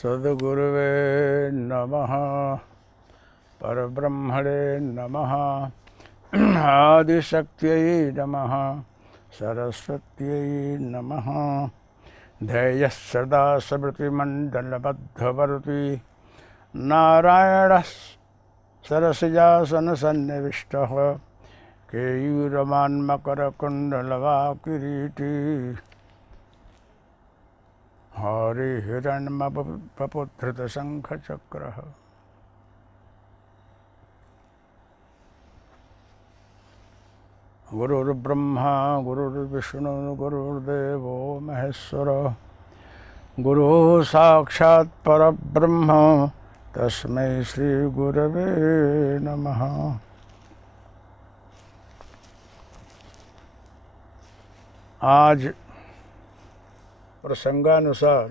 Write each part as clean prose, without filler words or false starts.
सद्गुरुवे नमः। परब्रह्मणे नमः। आदिशक्त्यै नमः। सरस्वत्यै नमः। ध्येयः सदा स्मृतिमण्डलबद्धवर्ती नारायणः सरसिजासनसन्निविष्टः केयूरमान्मकरकुण्डलवाकिरीटी हरिहिरण्मपुत्रशङ्खचक्रः। गुरुर्ब्रह्मा गुरुर्विष्णु गुरुर्देवो महेश्वरः। गुरुः साक्षात् परब्रह्म तस्मै श्री गुरवे नमः। आज प्रसंगानुसार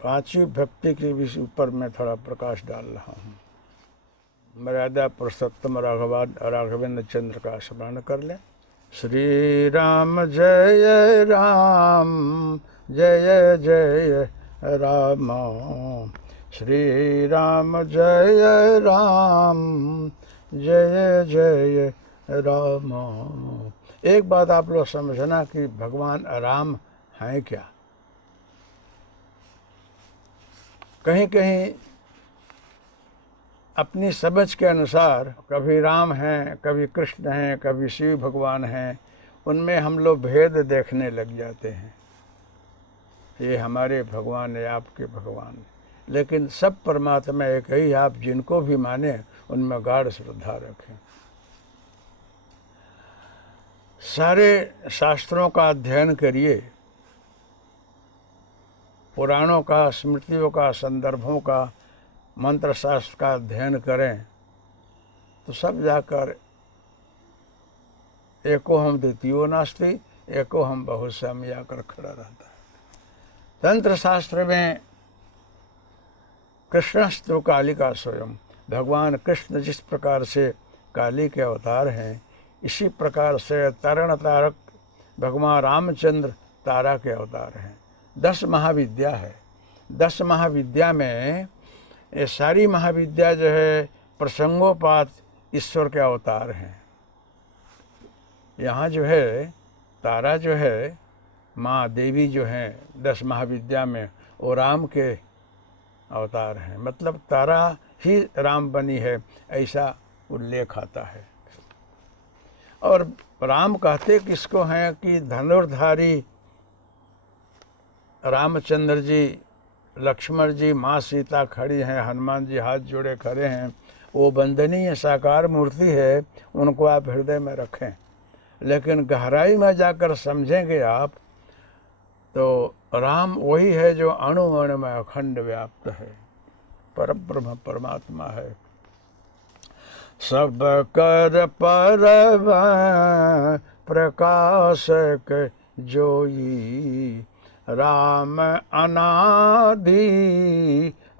पांचवी भक्ति के विषय ऊपर मैं थोड़ा प्रकाश डाल रहा हूँ। मर्यादा पुरुषोत्तम राघवेंद्र चंद्र का स्मरण कर लें। श्री राम जय राम जय जय राम। श्री राम जय राम जय जय राम। एक बात आप लोग समझना कि भगवान राम हैं क्या। कहीं कहीं अपनी समझ के अनुसार कभी राम हैं, कभी कृष्ण हैं, कभी शिव भगवान हैं, उनमें हम लोग भेद देखने लग जाते हैं। ये हमारे भगवान है, आपके भगवान है, लेकिन सब परमात्मा एक ही। आप जिनको भी माने उनमें गाढ़ श्रद्धा रखें। सारे शास्त्रों का अध्ययन करिए, पुराणों का, स्मृतियों का, संदर्भों का, मंत्र शास्त्र का अध्ययन करें तो सब जाकर एको हम द्वितीयो नास्ति एको हम बहुश्याम जाकर खड़ा रहता है। तंत्र शास्त्र में कृष्णस्तु काली का स्वयं, भगवान कृष्ण जिस प्रकार से काली के अवतार हैं, इसी प्रकार से तरण तारक भगवान रामचंद्र तारा के अवतार हैं। 10 महाविद्या है। 10 महाविद्या में ये सारी महाविद्या जो है प्रसंगोपात ईश्वर के अवतार हैं। यहाँ जो है तारा जो है माँ देवी जो हैं 10 महाविद्या में, वो राम के अवतार हैं। मतलब तारा ही राम बनी है, ऐसा उल्लेख आता है। और राम कहते किसको हैं कि धनुर्धारी रामचंद्र जी, लक्ष्मण जी, माँ सीता खड़ी हैं, हनुमान जी हाथ जोड़े खड़े हैं, वो वंदनीय साकार मूर्ति है, उनको आप हृदय में रखें। लेकिन गहराई में जाकर समझेंगे आप तो राम वही है जो अणु अणु में अखंड व्याप्त है, परब्रह्म परमात्मा है। सब कर परम प्रकाशक जोई, राम अनादि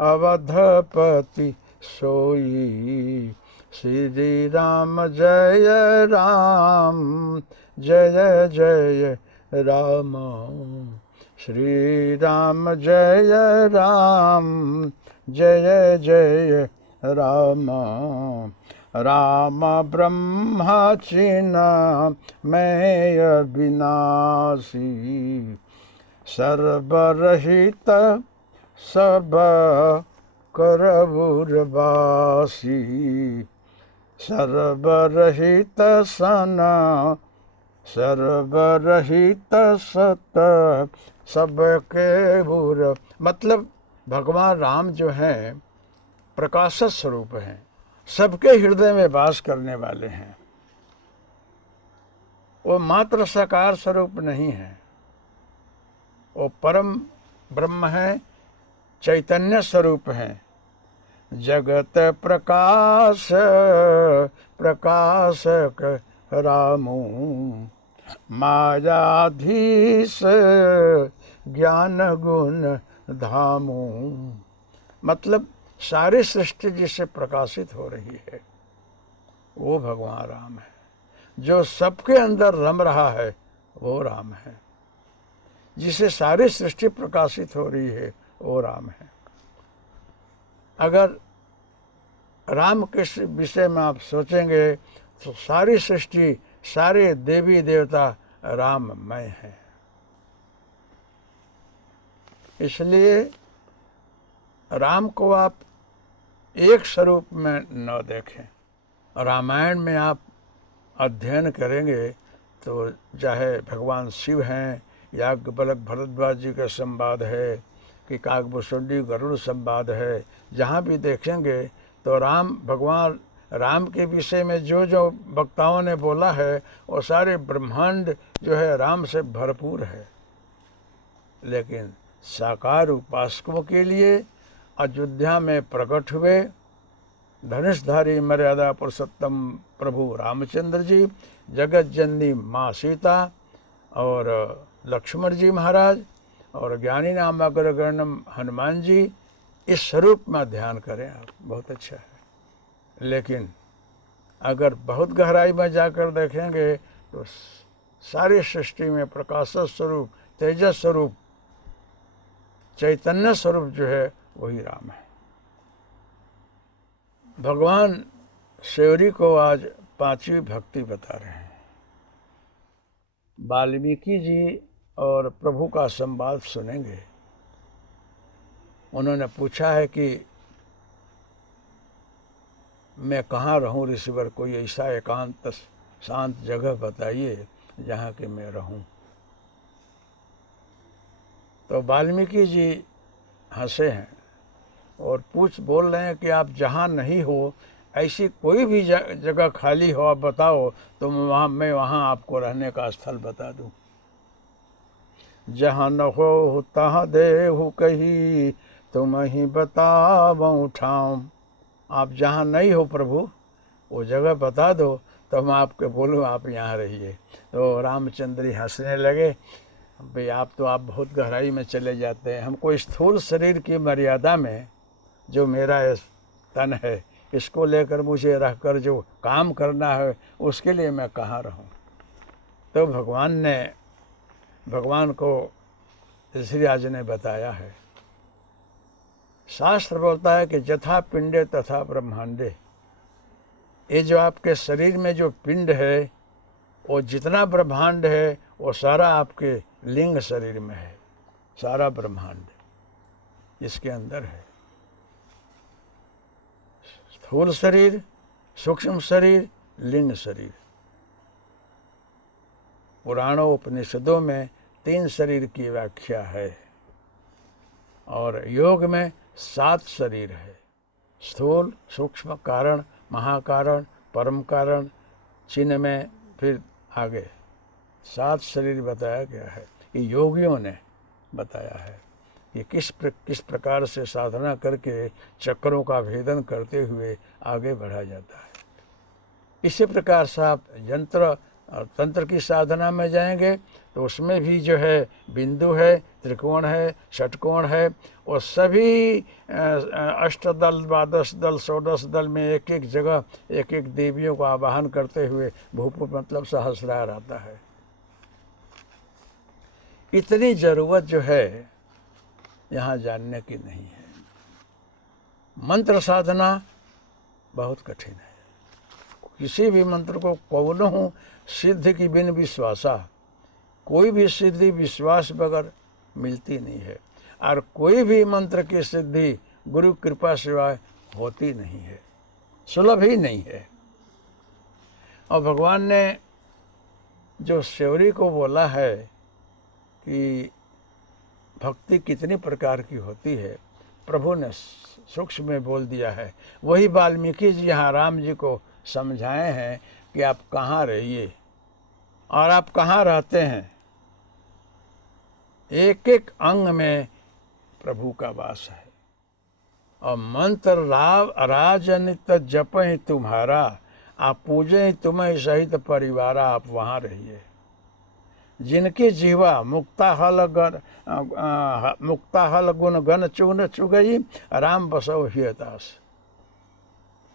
अवधपति सोई। श्री राम जय राम जय जय राम। श्री राम जय राम जय जय राम। राम ब्रह्मा चिन्मय अविनाशी, सर्वरहित सब करबुरबासी। सर्वरहित सन सर्वरहित सत सबके बुर। मतलब भगवान राम जो हैं प्रकाश स्वरूप हैं, सबके हृदय में वास करने वाले हैं। वो मात्र साकार स्वरूप नहीं है, वो परम ब्रह्म है, चैतन्य स्वरूप है। जगत प्रकाश प्रकाशक रामू, मायाधीश ज्ञान गुण धामू। मतलब सारी सृष्टि जिससे प्रकाशित हो रही है वो भगवान राम है। जो सबके अंदर रम रहा है वो राम है। जिसे सारी सृष्टि प्रकाशित हो रही है वो राम है। अगर राम के विषय में आप सोचेंगे तो सारी सृष्टि, सारे देवी देवता राममय है। इसलिए राम को आप एक स्वरूप में न देखें। रामायण में आप अध्ययन करेंगे तो चाहे भगवान शिव हैं, याज्ञवल्क्य भरद्वाज जी का संवाद है कि काकभूषुंडी गरुड़ संवाद है, जहाँ भी देखेंगे तो भगवान राम के विषय में जो जो वक्ताओं ने बोला है वो सारे ब्रह्मांड जो है राम से भरपूर है। लेकिन साकार उपासकों के लिए अयोध्या में प्रकट हुए धनुषधारी मर्यादा पुरुषोत्तम प्रभु रामचंद्र जी, जगत जननी माँ सीता और लक्ष्मण जी महाराज और ज्ञानी नाम अग्रगण्यम हनुमान जी, इस स्वरूप में ध्यान करें आप, बहुत अच्छा है। लेकिन अगर बहुत गहराई में जाकर देखेंगे तो सारी सृष्टि में प्रकाश स्वरूप, तेजस स्वरूप, चैतन्य स्वरूप जो है वही राम है। भगवान शेवरी को आज पांचवी भक्ति बता रहे हैं। वाल्मीकि जी और प्रभु का संवाद सुनेंगे। उन्होंने पूछा है कि मैं कहाँ रहूं ऋषिवर, कोई ऐसा एकांत शांत जगह बताइए जहाँ कि मैं रहूं। तो वाल्मीकि जी हंसे हैं और बोल रहे हैं कि आप जहाँ नहीं हो, ऐसी कोई भी जगह खाली हो आप बताओ तो मैं वहाँ आपको रहने का स्थल बता दूँ। जहाँ न हो तहाँ देहु कही, तुम ही बतावऊँ ठाम। आप जहाँ नहीं हो प्रभु वो जगह बता दो तो मैं आपके बोलूँ आप यहाँ रहिए। तो रामचंद्र जी हंसने लगे, भाई आप बहुत गहराई में चले जाते हैं। हमको स्थूल शरीर की मर्यादा में जो मेरा तन है, इसको लेकर मुझे रहकर जो काम करना है उसके लिए मैं कहाँ रहूं। तो भगवान को ऋषिराज ने बताया है। शास्त्र बोलता है कि जथा पिंडे तथा ब्रह्मांडे, ये जो आपके शरीर में जो पिंड है वो जितना ब्रह्मांड है वो सारा आपके लिंग शरीर में है। सारा ब्रह्मांड इसके अंदर है। स्थूल शरीर, सूक्ष्म शरीर, लिंग शरीर। पुराणों उपनिषदों में 3 शरीर की व्याख्या है और योग में 7 शरीर है। स्थूल, सूक्ष्म, कारण, महाकारण, परम कारण, चिन्ह में फिर आगे 7 शरीर बताया गया है। ये योगियों ने बताया है कि किस प्रकार से साधना करके चक्रों का भेदन करते हुए आगे बढ़ा जाता है। इसी प्रकार से आप तंत्र की साधना में जाएंगे तो उसमें भी जो है बिंदु है, त्रिकोण है, षटकोण है, और सभी अष्टदल, द्वादश दल, षोडश दल में एक एक जगह एक एक देवियों को आवाहन करते हुए भूप मतलब सहस्रार आता है। इतनी जरूरत जो है यहाँ जानने की नहीं है। मंत्र साधना बहुत कठिन है। किसी भी मंत्र को कौनहु सिद्ध की बिन विश्वासा, कोई भी सिद्धि विश्वास बगैर मिलती नहीं है, और कोई भी मंत्र की सिद्धि गुरु कृपा सिवाय होती नहीं है, सुलभ ही नहीं है। और भगवान ने जो शेवरी को बोला है कि भक्ति कितनी प्रकार की होती है, प्रभु ने सूक्ष्म में बोल दिया है। वही वाल्मीकि जी यहाँ राम जी को समझाए हैं कि आप कहाँ रहिए और आप कहाँ रहते हैं। एक एक अंग में प्रभु का वास है। और मंत्र राजनित जपहि तुम्हारा, आप पूजें तुम्हें सहित परिवारा, आप वहाँ रहिए। जिनकी जीवा मुक्ताहल गुण गण चुन चुगई, राम बसो हियतास।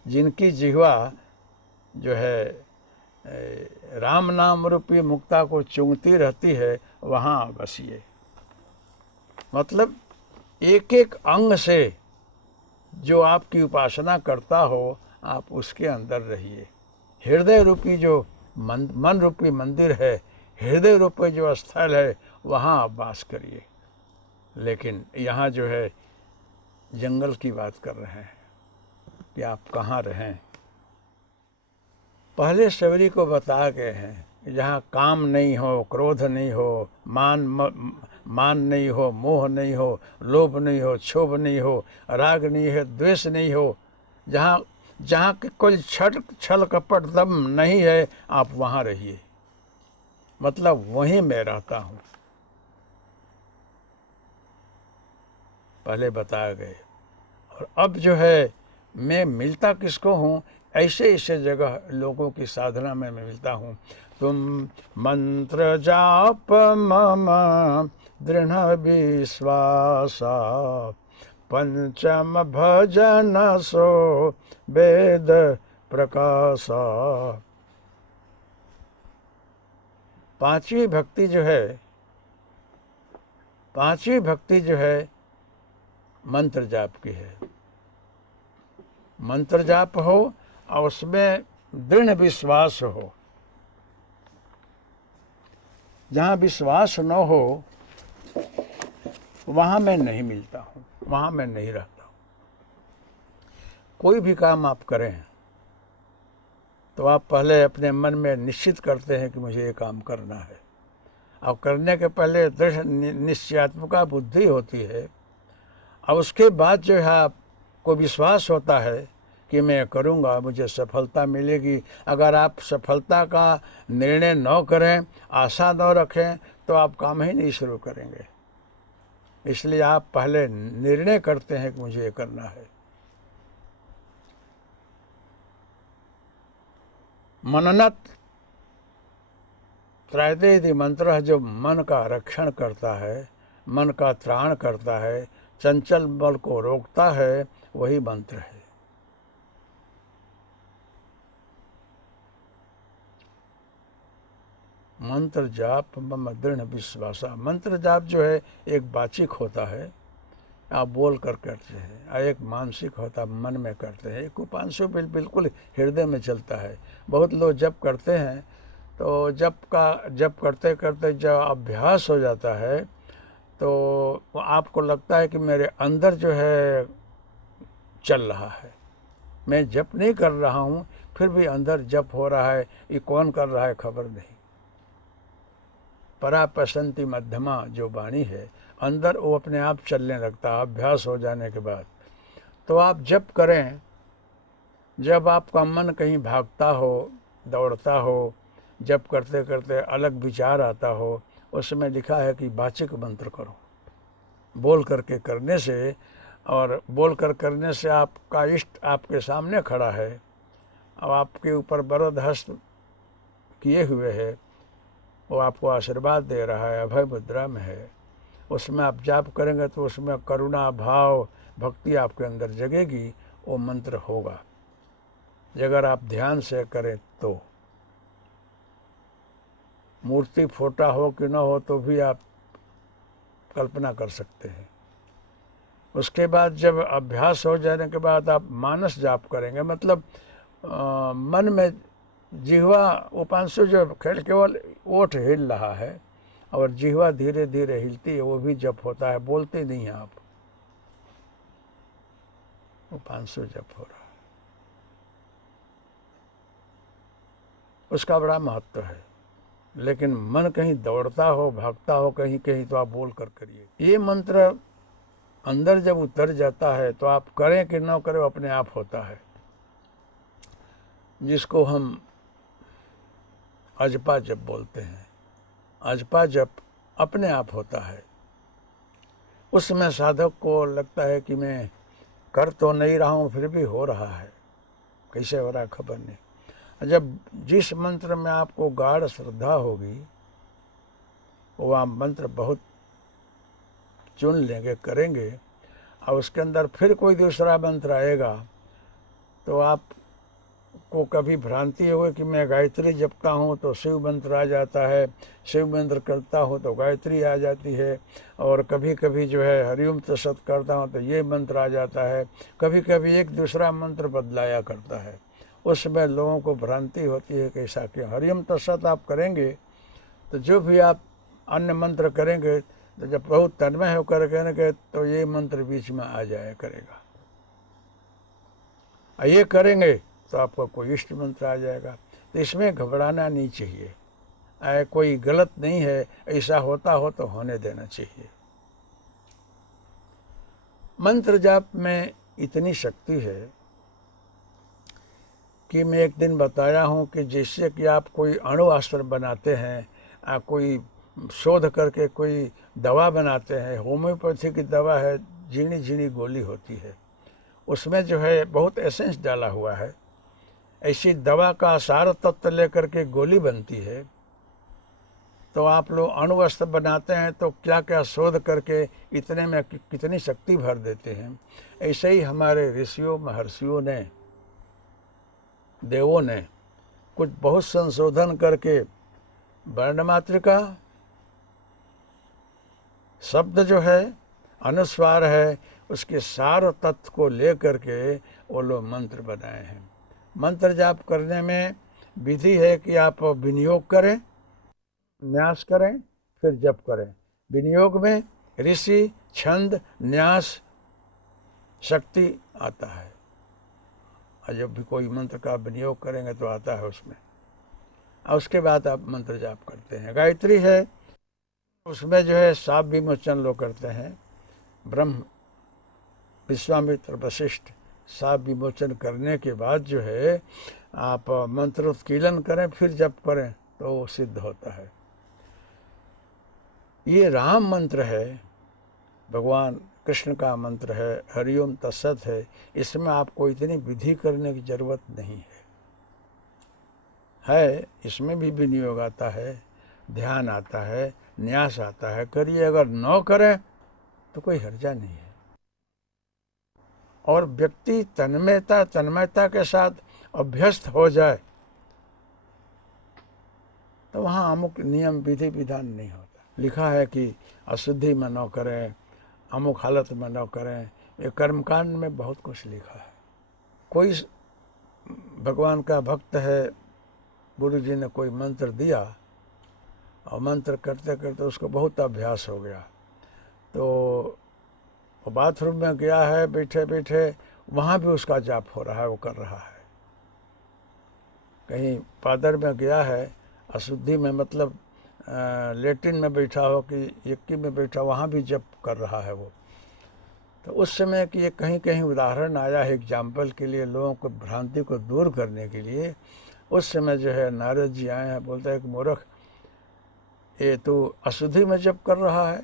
जिनकी जीवा जो है राम नाम रूपी मुक्ता को चुंगती रहती है, वहाँ बसिए। मतलब एक एक अंग से जो आपकी उपासना करता हो आप उसके अंदर रहिए। हृदय रूपी जो मन रूपी मंदिर है, हृदय रूपी जो स्थल है, वहाँ आप वास करिए। लेकिन यहाँ जो है जंगल की बात कर रहे हैं कि आप कहाँ रहें। पहले शबरी को बता गए हैं कि जहाँ काम नहीं हो, क्रोध नहीं हो, मान नहीं हो, मोह नहीं हो, लोभ नहीं हो, क्षोभ नहीं हो, राग नहीं है, द्वेष नहीं हो, जहाँ जहाँ कि कोई छल कपट दम नहीं है, आप वहाँ रहिए। मतलब वहीं मैं रहता हूँ, पहले बताए गए। और अब जो है मैं मिलता किसको हूँ, ऐसे ऐसे जगह लोगों की साधना में मैं मिलता हूँ। तुम मंत्र जाप मम दृढ़ विश्वासा, पंचम भजन सो वेद प्रकाशा। पांचवी भक्ति जो है मंत्र जाप की है। मंत्र जाप हो और उसमें दृढ़ विश्वास हो। जहाँ विश्वास न हो वहाँ मैं नहीं मिलता हूँ, वहाँ मैं नहीं रहता हूँ। कोई भी काम आप करें तो आप पहले अपने मन में निश्चित करते हैं कि मुझे ये काम करना है, और करने के पहले दृढ़ निश्चयात्मका बुद्धि होती है, और उसके बाद जो है आपको विश्वास होता है कि मैं करूँगा, मुझे सफलता मिलेगी। अगर आप सफलता का निर्णय न करें, आशा न रखें, तो आप काम ही नहीं शुरू करेंगे। इसलिए आप पहले निर्णय करते हैं कि मुझे ये करना है। मननत त्रैदेति मंत्र जो मन का रक्षण करता है, मन का त्राण करता है, चंचल बल को रोकता है, वही मंत्र है। मंत्र जाप मम दृढ़ विश्वासा। मंत्र जाप जो है एक वाचिक होता है, आप बोल कर करते हैं, और एक मानसिक होता है, मन में करते हैं। एक उपांशु बिल्कुल हृदय में चलता है। बहुत लोग जप करते हैं तो जप करते करते जब अभ्यास हो जाता है तो आपको लगता है कि मेरे अंदर जो है चल रहा है, मैं जप नहीं कर रहा हूँ, फिर भी अंदर जप हो रहा है। ये कौन कर रहा है खबर नहीं। परापसंति मध्यमा जो वाणी है, अंदर वो अपने आप चलने लगता है अभ्यास हो जाने के बाद। तो आप जप करें, जब आपका मन कहीं भागता हो, दौड़ता हो, जप करते करते अलग विचार आता हो, उसमें लिखा है कि वाचिक मंत्र करो। बोल करके करने से, और बोल कर करने से आपका इष्ट आपके सामने खड़ा है और आपके ऊपर वरद हस्त किए हुए है, वो आपको आशीर्वाद दे रहा है, अभय मुद्रा में है। उसमें आप जाप करेंगे तो उसमें करुणा भाव भक्ति आपके अंदर जगेगी, वो मंत्र होगा। अगर आप ध्यान से करें तो। मूर्ति फोटा हो कि न हो तो भी आप कल्पना कर सकते हैं। उसके बाद जब अभ्यास हो जाने के बाद आप मानस जाप करेंगे, मतलब मन में जिह्वा उपांशु जो केवल ओठ हिल रहा है और जिह्वा धीरे धीरे हिलती है, वो भी जप होता है। बोलते नहीं हैं आप, उपांशु जप हो रहा है। उसका बड़ा महत्व है। लेकिन मन कहीं दौड़ता हो, भागता हो कहीं कहीं, तो आप बोल कर करिए। ये मंत्र अंदर जब उतर जाता है तो आप करें कि न करें, अपने आप होता है। जिसको हम अजपा जप बोलते हैं, अजपा जप अपने आप होता है। उसमें साधक को लगता है कि मैं कर तो नहीं रहा हूँ, फिर भी हो रहा है। कैसे हो रहा है खबर नहीं। जब जिस मंत्र में आपको गाढ़ श्रद्धा होगी, वो आप मंत्र बहुत चुन लेंगे, करेंगे, और उसके अंदर फिर कोई दूसरा मंत्र आएगा तो आप को कभी भ्रांति हो कि मैं गायत्री जपता हूँ तो शिव मंत्र आ जाता है, शिव मंत्र करता हूँ तो गायत्री आ जाती है, और कभी कभी जो है हरिओम तत्सत करता हूँ तो ये मंत्र आ जाता है, कभी कभी एक दूसरा मंत्र बदलाया करता है। उस समय लोगों को भ्रांति होती है कि ऐसा क्यों। हरिओम तत्सत आप करेंगे तो जो भी आप अन्य मंत्र करेंगे तो जब बहुत तन्मय होकर करेंगे तो ये मंत्र बीच में आ जाया करेगा, ये करेंगे तो आपका कोई इष्ट मंत्र आ जाएगा। तो इसमें घबराना नहीं चाहिए, कोई गलत नहीं है, ऐसा होता हो तो होने देना चाहिए। मंत्र जाप में इतनी शक्ति है कि मैं एक दिन बताया हूँ कि जैसे कि आप कोई अणु अस्त्र बनाते हैं, कोई शोध करके कोई दवा बनाते हैं, होम्योपैथी की दवा है, झीणी झीणी गोली होती है, उसमें जो है बहुत एसेंस डाला हुआ है। ऐसी दवा का सार तत्व लेकर के गोली बनती है। तो आप लोग अणु अस्त्र बनाते हैं तो क्या क्या शोध करके इतने में कितनी शक्ति भर देते हैं। ऐसे ही हमारे ऋषियों महर्षियों ने, देवों ने कुछ बहुत संशोधन करके वर्णमात्रिका शब्द जो है, अनुस्वार है, उसके सार तत्व को लेकर के वो लोग मंत्र बनाए हैं। मंत्र जाप करने में विधि है कि आप विनियोग करें, न्यास करें, फिर जप करें। विनियोग में ऋषि, छंद, न्यास, शक्ति आता है, और जब भी कोई मंत्र का विनियोग करेंगे तो आता है उसमें, और उसके बाद आप मंत्र जाप करते हैं। गायत्री है, उसमें जो है साप विमोचन लोग करते हैं। ब्रह्म, विश्वामित्र, वशिष्ठ साप विमोचन करने के बाद जो है आप मंत्रोत्कीलन करें, फिर जप करें तो वो सिद्ध होता है। ये राम मंत्र है, भगवान कृष्ण का मंत्र है, हरिओम तत्सत है। इसमें आपको इतनी विधि करने की जरूरत नहीं है। इसमें भी विनियोग आता है, ध्यान आता है, न्यास आता है, करिए। अगर न करें तो कोई हर्जा नहीं है। और व्यक्ति तन्मयता के साथ अभ्यस्त हो जाए तो वहाँ अमुक नियम विधि विधान नहीं होता। लिखा है कि अशुद्धि में न करें, अमुक हालत में न करें, ये कर्मकांड में बहुत कुछ लिखा है। कोई भगवान का भक्त है, गुरु जी ने कोई मंत्र दिया और मंत्र करते करते उसको बहुत अभ्यास हो गया, तो वो बाथरूम में गया है, बैठे बैठे वहाँ भी उसका जाप हो रहा है, वो कर रहा है। कहीं पादर में गया है, अशुद्धि में मतलब लेटिन में बैठा हो कि यक्की में बैठा, वहाँ भी जप कर रहा है वो। तो उस समय कि ये कहीं कहीं उदाहरण आया है एग्जाम्पल के लिए, लोगों को भ्रांति को दूर करने के लिए। उस समय जो है नारद जी आए हैं, बोलते हैं कि मूर्ख, ये तो अशुद्धि में जप कर रहा है।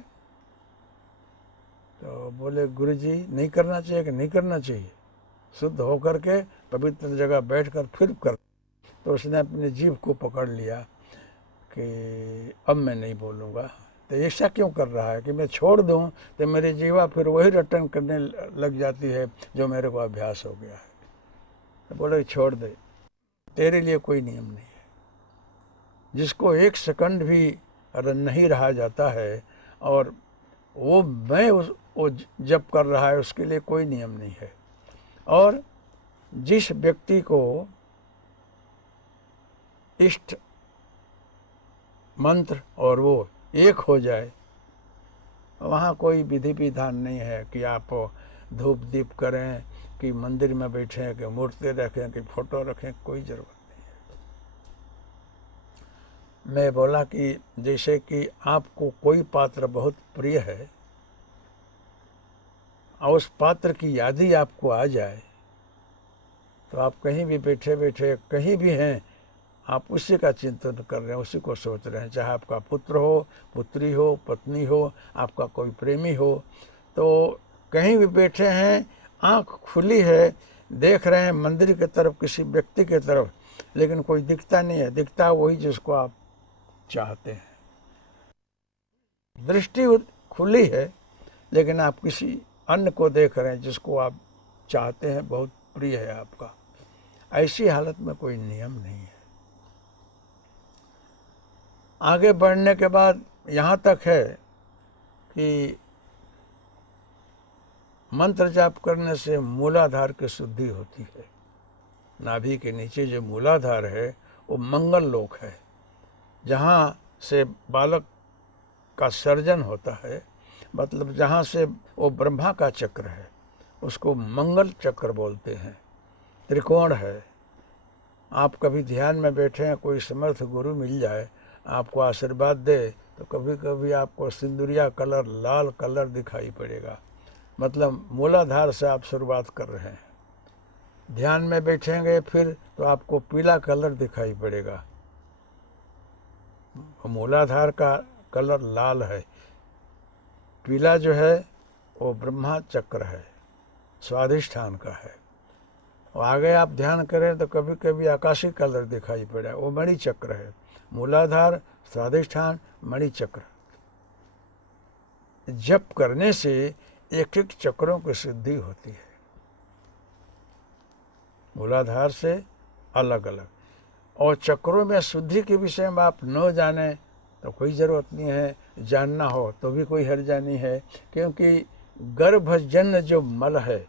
तो बोले गुरु जी नहीं करना चाहिए कि नहीं करना चाहिए, शुद्ध होकर के पवित्र जगह बैठकर फिर कर। तो उसने अपनी जीभ को पकड़ लिया कि अब मैं नहीं बोलूँगा। तो ऐसा क्यों कर रहा है कि मैं छोड़ दूँ तो मेरी जीवा फिर वही रटन करने लग जाती है जो मेरे को अभ्यास हो गया है। तो बोले छोड़ दे, तेरे लिए कोई नियम नहीं है। जिसको एक सेकंड भी नहीं रहा जाता है और वो जप कर रहा है, उसके लिए कोई नियम नहीं है। और जिस व्यक्ति को इष्ट मंत्र और वो एक हो जाए, वहाँ कोई विधि विधान नहीं है कि आप धूप दीप करें, कि मंदिर में बैठें, कि मूर्ति रखें, कि फोटो रखें, कोई ज़रूरत नहीं है। मैं बोला कि जैसे कि आपको कोई पात्र बहुत प्रिय है और उस पात्र की यादी आपको आ जाए, तो आप कहीं भी बैठे बैठे कहीं भी हैं, आप उसी का चिंतन कर रहे हैं, उसी को सोच रहे हैं। चाहे आपका पुत्र हो, पुत्री हो, पत्नी हो, आपका कोई प्रेमी हो, तो कहीं भी बैठे हैं, आँख खुली है, देख रहे हैं मंदिर की तरफ, किसी व्यक्ति की तरफ, लेकिन कोई दिखता नहीं है। दिखता वही जिसको आप चाहते हैं। दृष्टि खुली है, लेकिन आप किसी अन्य को देख रहे हैं जिसको आप चाहते हैं, बहुत प्रिय है आपका। ऐसी हालत में कोई नियम नहीं है। आगे बढ़ने के बाद यहाँ तक है कि मंत्र जाप करने से मूलाधार की शुद्धि होती है। नाभि के नीचे जो मूलाधार है वो मंगल लोक है, जहाँ से बालक का सर्जन होता है, मतलब जहाँ से वो ब्रह्मा का चक्र है, उसको मंगल चक्र बोलते हैं। त्रिकोण है। आप कभी ध्यान में बैठे हैं, कोई समर्थ गुरु मिल जाए, आपको आशीर्वाद दे, तो कभी कभी आपको सिंदूरिया कलर, लाल कलर दिखाई पड़ेगा, मतलब मूलाधार से आप शुरुआत कर रहे हैं। ध्यान में बैठेंगे फिर तो आपको पीला कलर दिखाई पड़ेगा। मूलाधार का कलर लाल है, पीला जो है वो ब्रह्मा चक्र है, स्वाधिष्ठान का है। और आगे आप ध्यान करें तो कभी कभी आकाशी कलर दिखाई पड़े, वो मणि चक्र है। मूलाधार, स्वाधिष्ठान, मणि चक्र। जप करने से एक एक चक्रों की सिद्धि होती है, मूलाधार से अलग अलग। और चक्रों में शुद्धि के विषय में आप न जाने तो कोई ज़रूरत नहीं है, जानना हो तो भी कोई हर्जा नहीं है, क्योंकि गर्भजन्य जो मल है,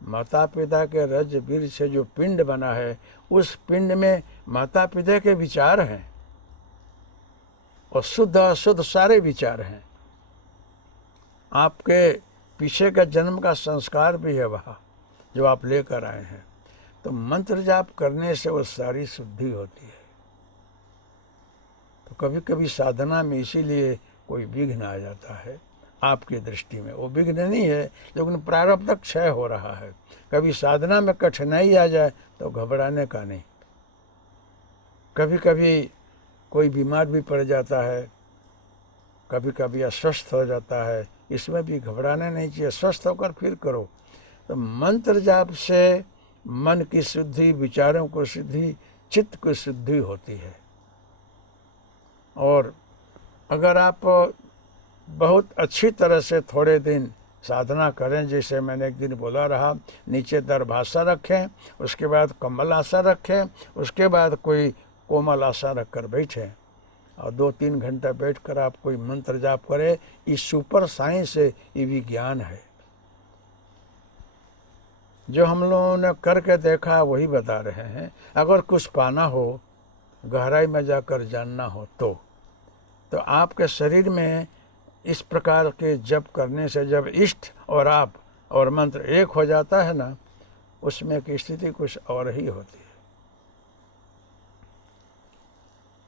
माता पिता के रज बीज से जो पिंड बना है, उस पिंड में माता पिता के विचार हैं और शुद्ध अशुद्ध सारे विचार हैं। आपके पीछे का जन्म का संस्कार भी है वहाँ, जो आप लेकर आए हैं। तो मंत्र जाप करने से वो सारी शुद्धि होती है। तो कभी कभी साधना में इसीलिए कोई विघ्न आ जाता है आपकी दृष्टि में, वो विघ्न नहीं है, लेकिन प्रारब्ध क्षय हो रहा है। कभी साधना में कठिनाई आ जाए तो घबराने का नहीं। कभी कभी कोई बीमार भी पड़ जाता है, कभी कभी अस्वस्थ हो जाता है, इसमें भी घबराना नहीं चाहिए, स्वस्थ होकर फिर करो। तो मंत्र जाप से मन की शुद्धि, विचारों की शुद्धि, चित्त की शुद्धि होती है। और अगर आप बहुत अच्छी तरह से थोड़े दिन साधना करें, जैसे मैंने एक दिन बोला रहा, नीचे दरभाषा रखें, उसके बाद कमल आशा रखें, उसके बाद कोई कोमल आशा रख कर बैठें और 2-3 घंटा बैठकर आप कोई मंत्र जाप करें। ये सुपर साइंस है, ये विज्ञान है। जो हम लोगों ने करके देखा वही बता रहे हैं। अगर कुछ पाना हो, गहराई में जाकर जानना हो तो आपके शरीर में इस प्रकार के जप करने से जब इष्ट और आप और मंत्र एक हो जाता है ना, उसमें की स्थिति कुछ और ही होती है।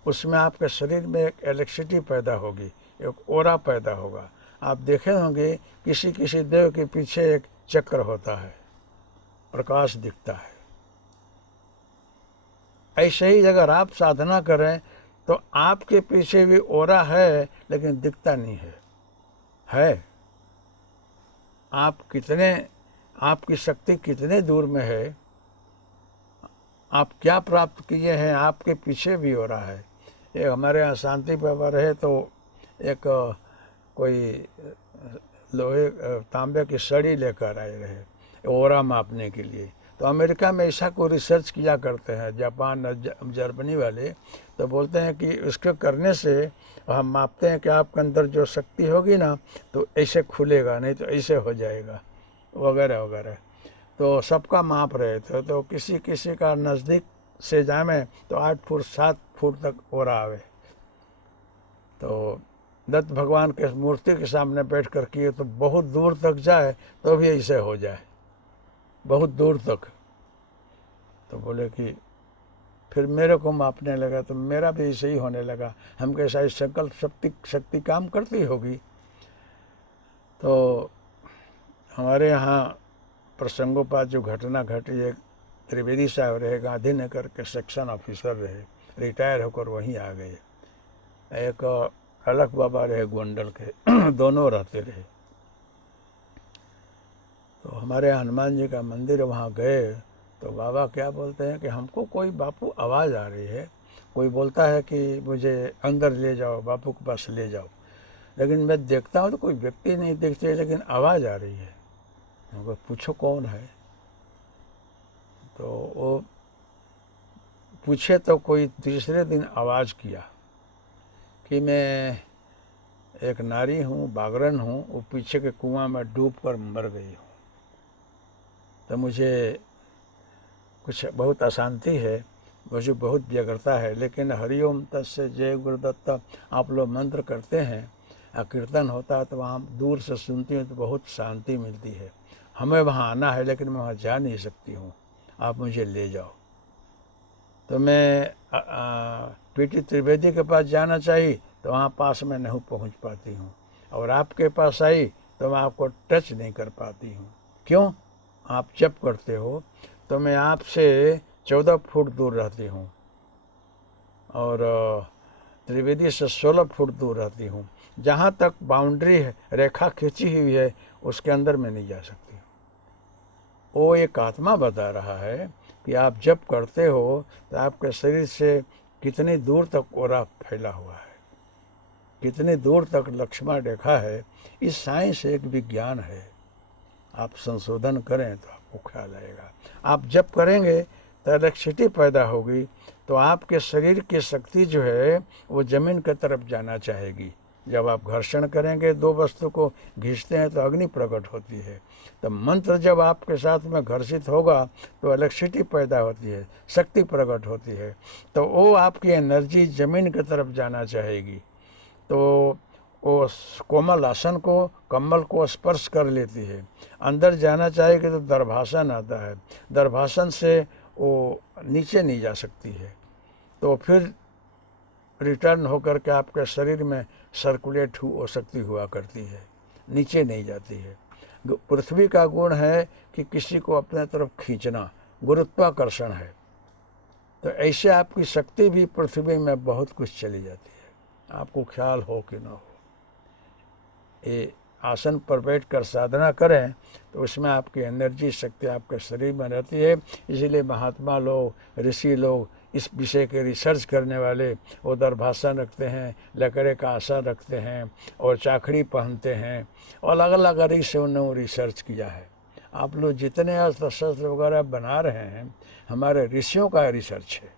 उसमें आपके शरीर में एक इलेक्ट्रिसिटी पैदा होगी, एक ओरा पैदा होगा। आप देखे होंगे किसी किसी देव के पीछे एक चक्र होता है, प्रकाश दिखता है। ऐसे ही अगर आप साधना करें तो आपके पीछे भी ओरा है, लेकिन दिखता नहीं है। आप कितने, आपकी शक्ति कितने दूर में है, आप क्या प्राप्त किए हैं, आपके पीछे भी ओरा है। एक हमारे यहाँ शांति बाबा रहे तो एक कोई लोहे तांबे की सड़ी लेकर आए रहे ओरा मापने के लिए। तो अमेरिका में ऐसा कोई रिसर्च किया करते हैं, जापान जर्मनी वाले, तो बोलते हैं कि उसके करने से हम मापते हैं कि आपके अंदर जो शक्ति होगी ना तो ऐसे खुलेगा, नहीं तो ऐसे हो जाएगा, वगैरह वगैरह। तो सबका माप रहे थे, तो किसी किसी का नज़दीक से जाए तो 8 फुट 7 फुट तक ओरा आवे। तो दत्त भगवान के मूर्ति के सामने बैठ कर किए तो बहुत दूर तक जाए तो भी ऐसे हो जाए, बहुत दूर तक। तो बोले कि फिर मेरे को मापने लगा तो मेरा भी ऐसे ही होने लगा। हम कैसा संकल्प शक्ति काम करती होगी। तो हमारे यहाँ प्रसंगोपात जो घटना घटी, एक त्रिवेदी साहब रहे, गांधीनगर के सेक्शन ऑफिसर रहे, रिटायर होकर वहीं आ गए। एक अलख बाबा रहे गोंडल के, दोनों रहते रहे। तो हमारे हनुमान जी का मंदिर वहाँ गए तो बाबा क्या बोलते हैं कि हमको कोई बापू आवाज़ आ रही है, कोई बोलता है कि मुझे अंदर ले जाओ, बापू के पास ले जाओ। लेकिन मैं देखता हूँ तो कोई व्यक्ति नहीं दिखते, लेकिन आवाज़ आ रही है। उनको पूछो कौन है। तो वो पूछे तो कोई तीसरे दिन आवाज़ किया कि मैं एक नारी हूँ, बागरन हूँ, वो पीछे के कुआं में डूब कर मर गई हूँ। तो मुझे कुछ बहुत अशांति है, मुझे बहुत व्यग्रता है, लेकिन हरिओम तत्सत जय गुरुदत्त आप लोग मंत्र करते हैं, कीर्तन होता है तो वहाँ दूर से सुनती हूँ तो बहुत शांति मिलती है। हमें वहाँ आना है लेकिन मैं वहाँ जा नहीं सकती हूँ, आप मुझे ले जाओ। तो मैं पीटी त्रिवेदी के पास जाना चाहिए तो वहाँ पास में नहीं पहुँच पाती हूँ, और आपके पास आई तो मैं आपको टच नहीं कर पाती हूँ। क्यों? आप जप करते हो तो मैं आपसे 14 फुट दूर रहती हूँ और त्रिवेदी से 16 फुट दूर रहती हूँ। जहाँ तक बाउंड्री है, रेखा खींची हुई है, उसके अंदर मैं नहीं जा सकती। वो एक आत्मा बता रहा है कि आप जब करते हो तो आपके शरीर से कितनी दूर तक ओरा फैला हुआ है, कितनी दूर तक लक्ष्मण रेखा है। इस साइंस एक विज्ञान है, आप संशोधन करें तो आपको ख्याल आएगा। आप जब करेंगे तो इलेक्ट्रिसिटी पैदा होगी, तो आपके शरीर की शक्ति जो है वो जमीन की तरफ जाना चाहेगी। जब आप घर्षण करेंगे, दो वस्तु को घिसते हैं तो अग्नि प्रकट होती है। तो मंत्र जब आपके साथ में घर्षित होगा तो इलेक्ट्रिसिटी पैदा होती है, शक्ति प्रकट होती है, तो वो आपकी एनर्जी जमीन की तरफ जाना चाहेगी। तो वो कोमल आसन को, कम्बल को स्पर्श कर लेती है। अंदर जाना चाहेगी तो दर्भासन आता है, दर्भासन से वो नीचे नहीं जा सकती है, तो फिर रिटर्न होकर के आपके शरीर में सर्कुलेट हो सकती हुआ करती है, नीचे नहीं जाती है। पृथ्वी का गुण है कि किसी को अपने तरफ खींचना, गुरुत्वाकर्षण है। तो ऐसे आपकी शक्ति भी पृथ्वी में बहुत कुछ चली जाती है, आपको ख्याल हो कि ना हो। ये आसन पर बैठ कर साधना करें तो उसमें आपकी एनर्जी, शक्ति आपके शरीर में रहती है। इसीलिए महात्मा लोग, ऋषि लोग, इस विषय के रिसर्च करने वाले वो दर्भासन रखते हैं, लकड़े का आसन रखते हैं और चाखड़ी पहनते हैं, और अलग अलग रीति से उन्होंने रिसर्च किया है। आप लोग जितने अस्त्र शस्त्र वगैरह बना रहे हैं, हमारे ऋषियों का रिसर्च है।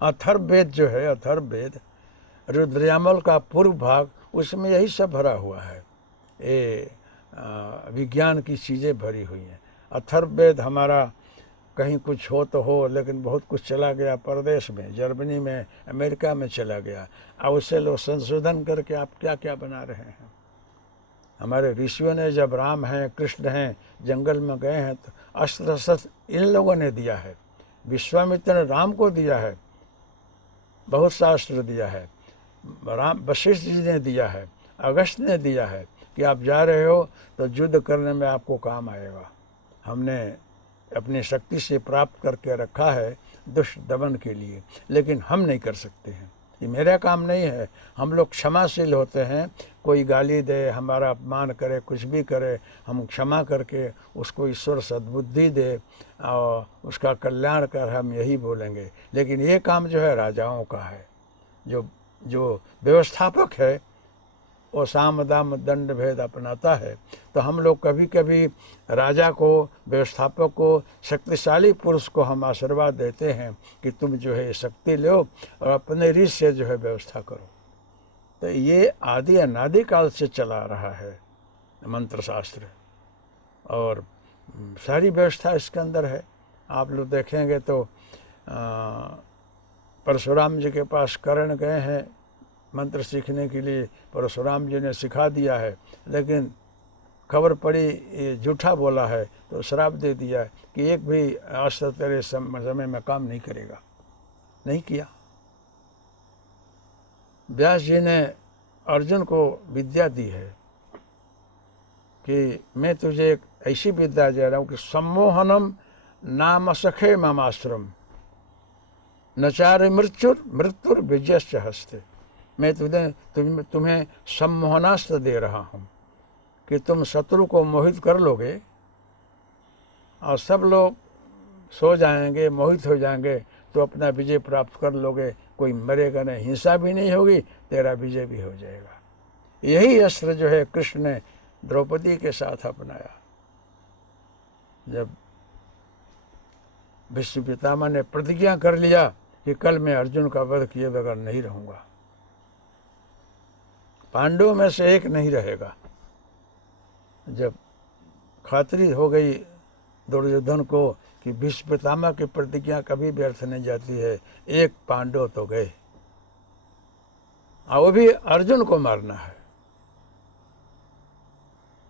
अथर्ववेद जो है, अथर्ववेद रुद्रयामल का पूर्व भाग, उसमें यही सब भरा हुआ है। ये विज्ञान की चीज़ें भरी हुई हैं। अथर्ववेद हमारा कहीं कुछ हो तो हो, लेकिन बहुत कुछ चला गया परदेश में, जर्मनी में, अमेरिका में चला गया। अब उससे लोग संशोधन करके आप क्या क्या बना रहे हैं। हमारे ऋषियों ने जब राम हैं, कृष्ण हैं, जंगल में गए हैं तो अस्त्र शस्त्र इन लोगों ने दिया है। विश्वामित्र ने राम को दिया है, बहुत शास्त्र दिया है। राम वशिष्ठ जी ने दिया है, अगस्त ने दिया है कि आप जा रहे हो तो युद्ध करने में आपको काम आएगा। हमने अपनी शक्ति से प्राप्त करके रखा है दुष्ट दमन के लिए, लेकिन हम नहीं कर सकते हैं, ये मेरा काम नहीं है। हम लोग क्षमाशील होते हैं, कोई गाली दे, हमारा अपमान करे, कुछ भी करे, हम क्षमा करके उसको ईश्वर सद्बुद्धि दे और उसका कल्याण कर, हम यही बोलेंगे। लेकिन ये काम जो है राजाओं का है। जो व्यवस्थापक है वो साम दाम दंड भेद अपनाता है। तो हम लोग कभी कभी राजा को, व्यवस्थापक को, शक्तिशाली पुरुष को हम आशीर्वाद देते हैं कि तुम जो है शक्ति लो और अपने रीत से जो है व्यवस्था करो। तो ये आदि अनादि काल से चला रहा है मंत्र शास्त्र, और सारी व्यवस्था इसके अंदर है। आप लोग देखेंगे तो परशुराम जी के पास कर्ण गए हैं मंत्र सीखने के लिए, परशुराम जी ने सिखा दिया है, लेकिन खबर पड़ी ये झूठा बोला है तो श्राप दे दिया है कि एक भी अस्त्र तेरे समय में काम नहीं करेगा। नहीं किया। व्यास जी ने अर्जुन को विद्या दी है कि मैं तुझे एक ऐसी विद्या दे रहा हूँ कि सम्मोहनम नाम सखे ममाश्रम नचार मृत्युर विजयश्च हस्ते। मैं तुम्हें सम्मोहनास्त्र दे रहा हूँ कि तुम शत्रु को मोहित कर लोगे और सब लोग सो जाएंगे, मोहित हो जाएंगे, तो अपना विजय प्राप्त कर लोगे। कोई मरेगा नहीं, हिंसा भी नहीं होगी, तेरा विजय भी हो जाएगा। यही अस्त्र जो है कृष्ण ने द्रौपदी के साथ अपनाया। जब भीष्म पितामह ने प्रतिज्ञा कर लिया कि कल मैं अर्जुन का वध किए बगैर नहीं रहूंगा, पांडवों में से एक नहीं रहेगा। जब खातिरी हो गई दुर्योधन को कि भीष्म पितामह की प्रतिज्ञा कभी व्यर्थ नहीं जाती है, एक पांडव तो गए, और वो भी अर्जुन को मारना है।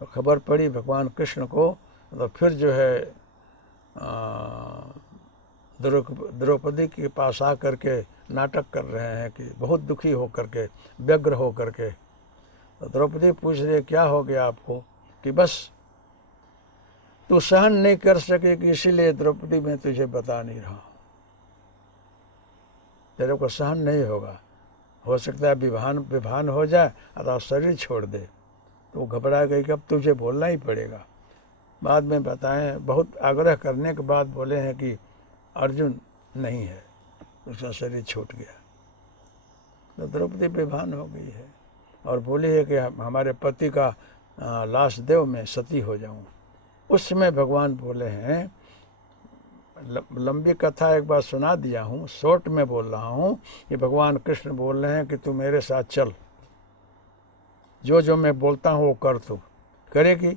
तो खबर पड़ी भगवान कृष्ण को, तो फिर जो है द्रौपदी के पास आ करके नाटक कर रहे हैं कि बहुत दुखी हो करके, व्यग्र हो करके। तो द्रौपदी पूछ रही क्या हो गया आपको, कि बस तू सहन नहीं कर सकेगी इसीलिए द्रौपदी मैं तुझे बता नहीं रहा हूं, तेरे को सहन नहीं होगा, हो सकता है विभान हो जाए अथवा शरीर छोड़ दे। तो घबरा गई कि अब तुझे बोलना ही पड़ेगा। बाद में बताएं, बहुत आग्रह करने के बाद बोले हैं कि अर्जुन नहीं है, उसका शरीर छूट गया। तो द्रौपदी बेभान हो गई है और बोली है कि हमारे पति का लाश देव मैं सती हो जाऊं। उस समय भगवान बोले हैं, लंबी कथा एक बार सुना दिया हूँ, शॉर्ट में बोल रहा हूँ कि भगवान कृष्ण बोल रहे हैं कि तू मेरे साथ चल, जो जो मैं बोलता हूँ वो कर, तू करेगी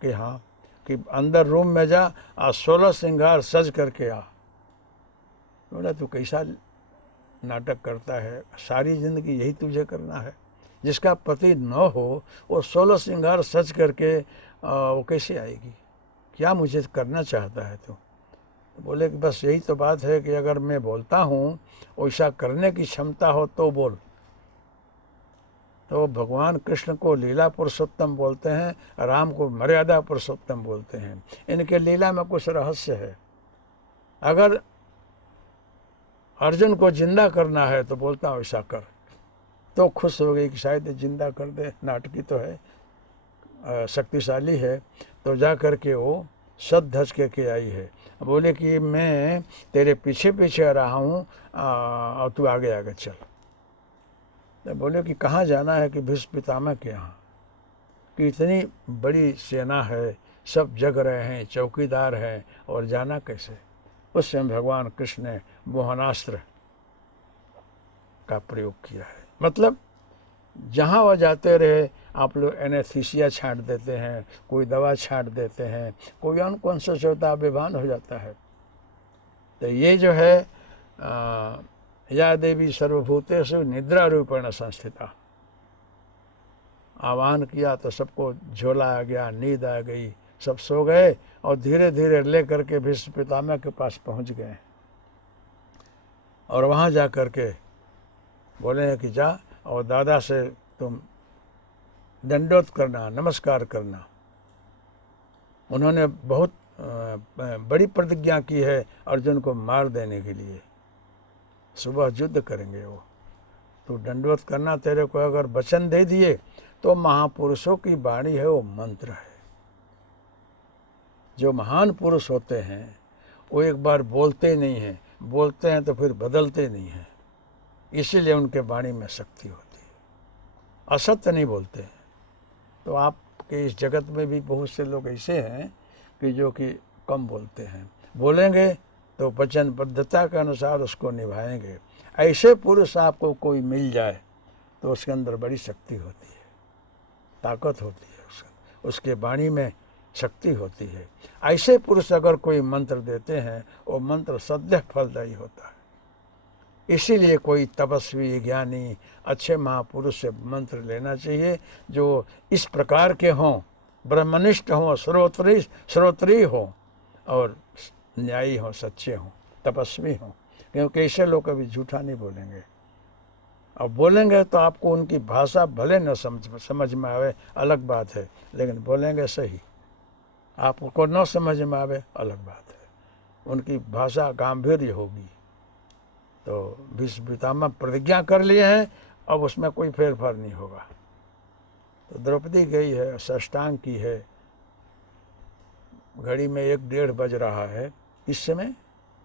कि हाँ, कि अंदर रूम में जा और 16 श्रृंगार सज करके आ। बोला तू कैसा नाटक करता है, सारी जिंदगी यही तुझे करना है, जिसका पति न हो वो 16 श्रृंगार सज करके वो कैसे आएगी, क्या मुझे करना चाहता है तू। तो बोले कि बस यही तो बात है कि अगर मैं बोलता हूँ वैसा करने की क्षमता हो तो बोल। तो भगवान कृष्ण को लीला पुरुषोत्तम बोलते हैं, राम को मर्यादा पुरुषोत्तम बोलते हैं। इनके लीला में कुछ रहस्य है। अगर अर्जुन को जिंदा करना है तो बोलता हूँ ऐसा कर, तो खुश हो गई कि शायद जिंदा कर दे, नाटकी तो है, शक्तिशाली है। तो जा कर के वो सद धज के आई है, बोले कि मैं तेरे पीछे पीछे आ रहा हूँ और तू आगे आगे चल। तो बोले कि कहाँ जाना है, कि भीष्म पितामह के यहाँ, कि इतनी बड़ी सेना है, सब जग रहे हैं, चौकीदार हैं, और जाना कैसे। उस समय भगवान कृष्ण ने मोहनास्त्र का प्रयोग किया है। मतलब जहाँ वह जाते रहे, आप लोग एनेस्थीसिया छांट देते हैं, कोई दवा छांट देते हैं, कोई अनकॉन्शियस होता है, बेभान हो जाता है। तो ये जो है या देवी सर्वभूतेषु निद्रा रूपेण संस्थिता, आह्वान किया तो सबको झोला आ गया, नींद आ गई, सब सो गए और धीरे धीरे ले करके भीष्म पितामह के पास पहुंच गए। और वहाँ जा कर के बोले हैं कि जा और दादा से तुम दंडोत करना, नमस्कार करना। उन्होंने बहुत बड़ी प्रतिज्ञा की है अर्जुन को मार देने के लिए, सुबह युद्ध करेंगे वो, तो दंडवत करना। तेरे को अगर वचन दे दिए तो महापुरुषों की वाणी है, वो मंत्र है। जो महान पुरुष होते हैं वो एक बार बोलते नहीं हैं, बोलते हैं तो फिर बदलते नहीं हैं, इसीलिए उनके वाणी में शक्ति होती है, असत्य नहीं बोलते हैं। तो आपके इस जगत में भी बहुत से लोग ऐसे हैं कि जो कि कम बोलते हैं, बोलेंगे तो वचनबद्धता के अनुसार उसको निभाएंगे। ऐसे पुरुष आपको कोई मिल जाए तो उसके अंदर बड़ी शक्ति होती है, ताकत होती है, उसके वाणी में शक्ति होती है। ऐसे पुरुष अगर कोई मंत्र देते हैं वो मंत्र सदैव फलदायी होता है। इसीलिए कोई तपस्वी, ज्ञानी, अच्छे महापुरुष से मंत्र लेना चाहिए जो इस प्रकार के हों, ब्रह्मनिष्ठ हों, श्रोत्री हों और न्यायी हों, सच्चे हों, तपस्वी हों। क्योंकि ऐसे लोग कभी झूठा नहीं बोलेंगे, और बोलेंगे तो आपको उनकी भाषा भले न समझ में आवे, अलग बात है, लेकिन बोलेंगे सही। आपको न समझ में आवे, अलग बात है, उनकी भाषा गांभीर्य होगी। तो भीष्म पितामह प्रतिज्ञा कर लिए हैं, अब उसमें कोई फेरफार नहीं होगा। तो द्रौपदी गई है, साष्टांग की है, घड़ी में 1-1:30 बज रहा है। इस समय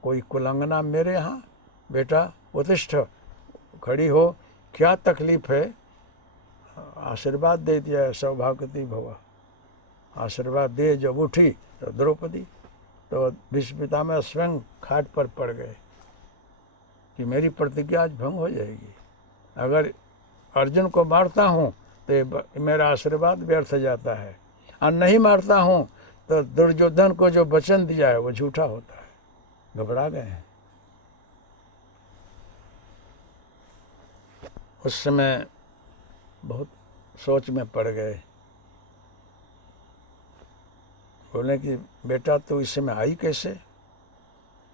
कोई कुलंगना मेरे यहाँ, बेटा उत्तिष्ठ, खड़ी हो, क्या तकलीफ है, आशीर्वाद दे दिया, सौभाग्यवती भव। आशीर्वाद दे जब उठी तो द्रौपदी, तो भीष्म पितामह स्वयं खाट पर पड़ गए कि मेरी प्रतिज्ञा आज भंग हो जाएगी। अगर अर्जुन को मारता हूँ तो मेरा आशीर्वाद व्यर्थ जाता है, और नहीं मारता हूँ तो दुर्योधन को जो वचन दिया है वो झूठा होता है। घबरा गए हैं। उस समय बहुत सोच में पड़ गए। बोले कि बेटा तू इस समय आई कैसे?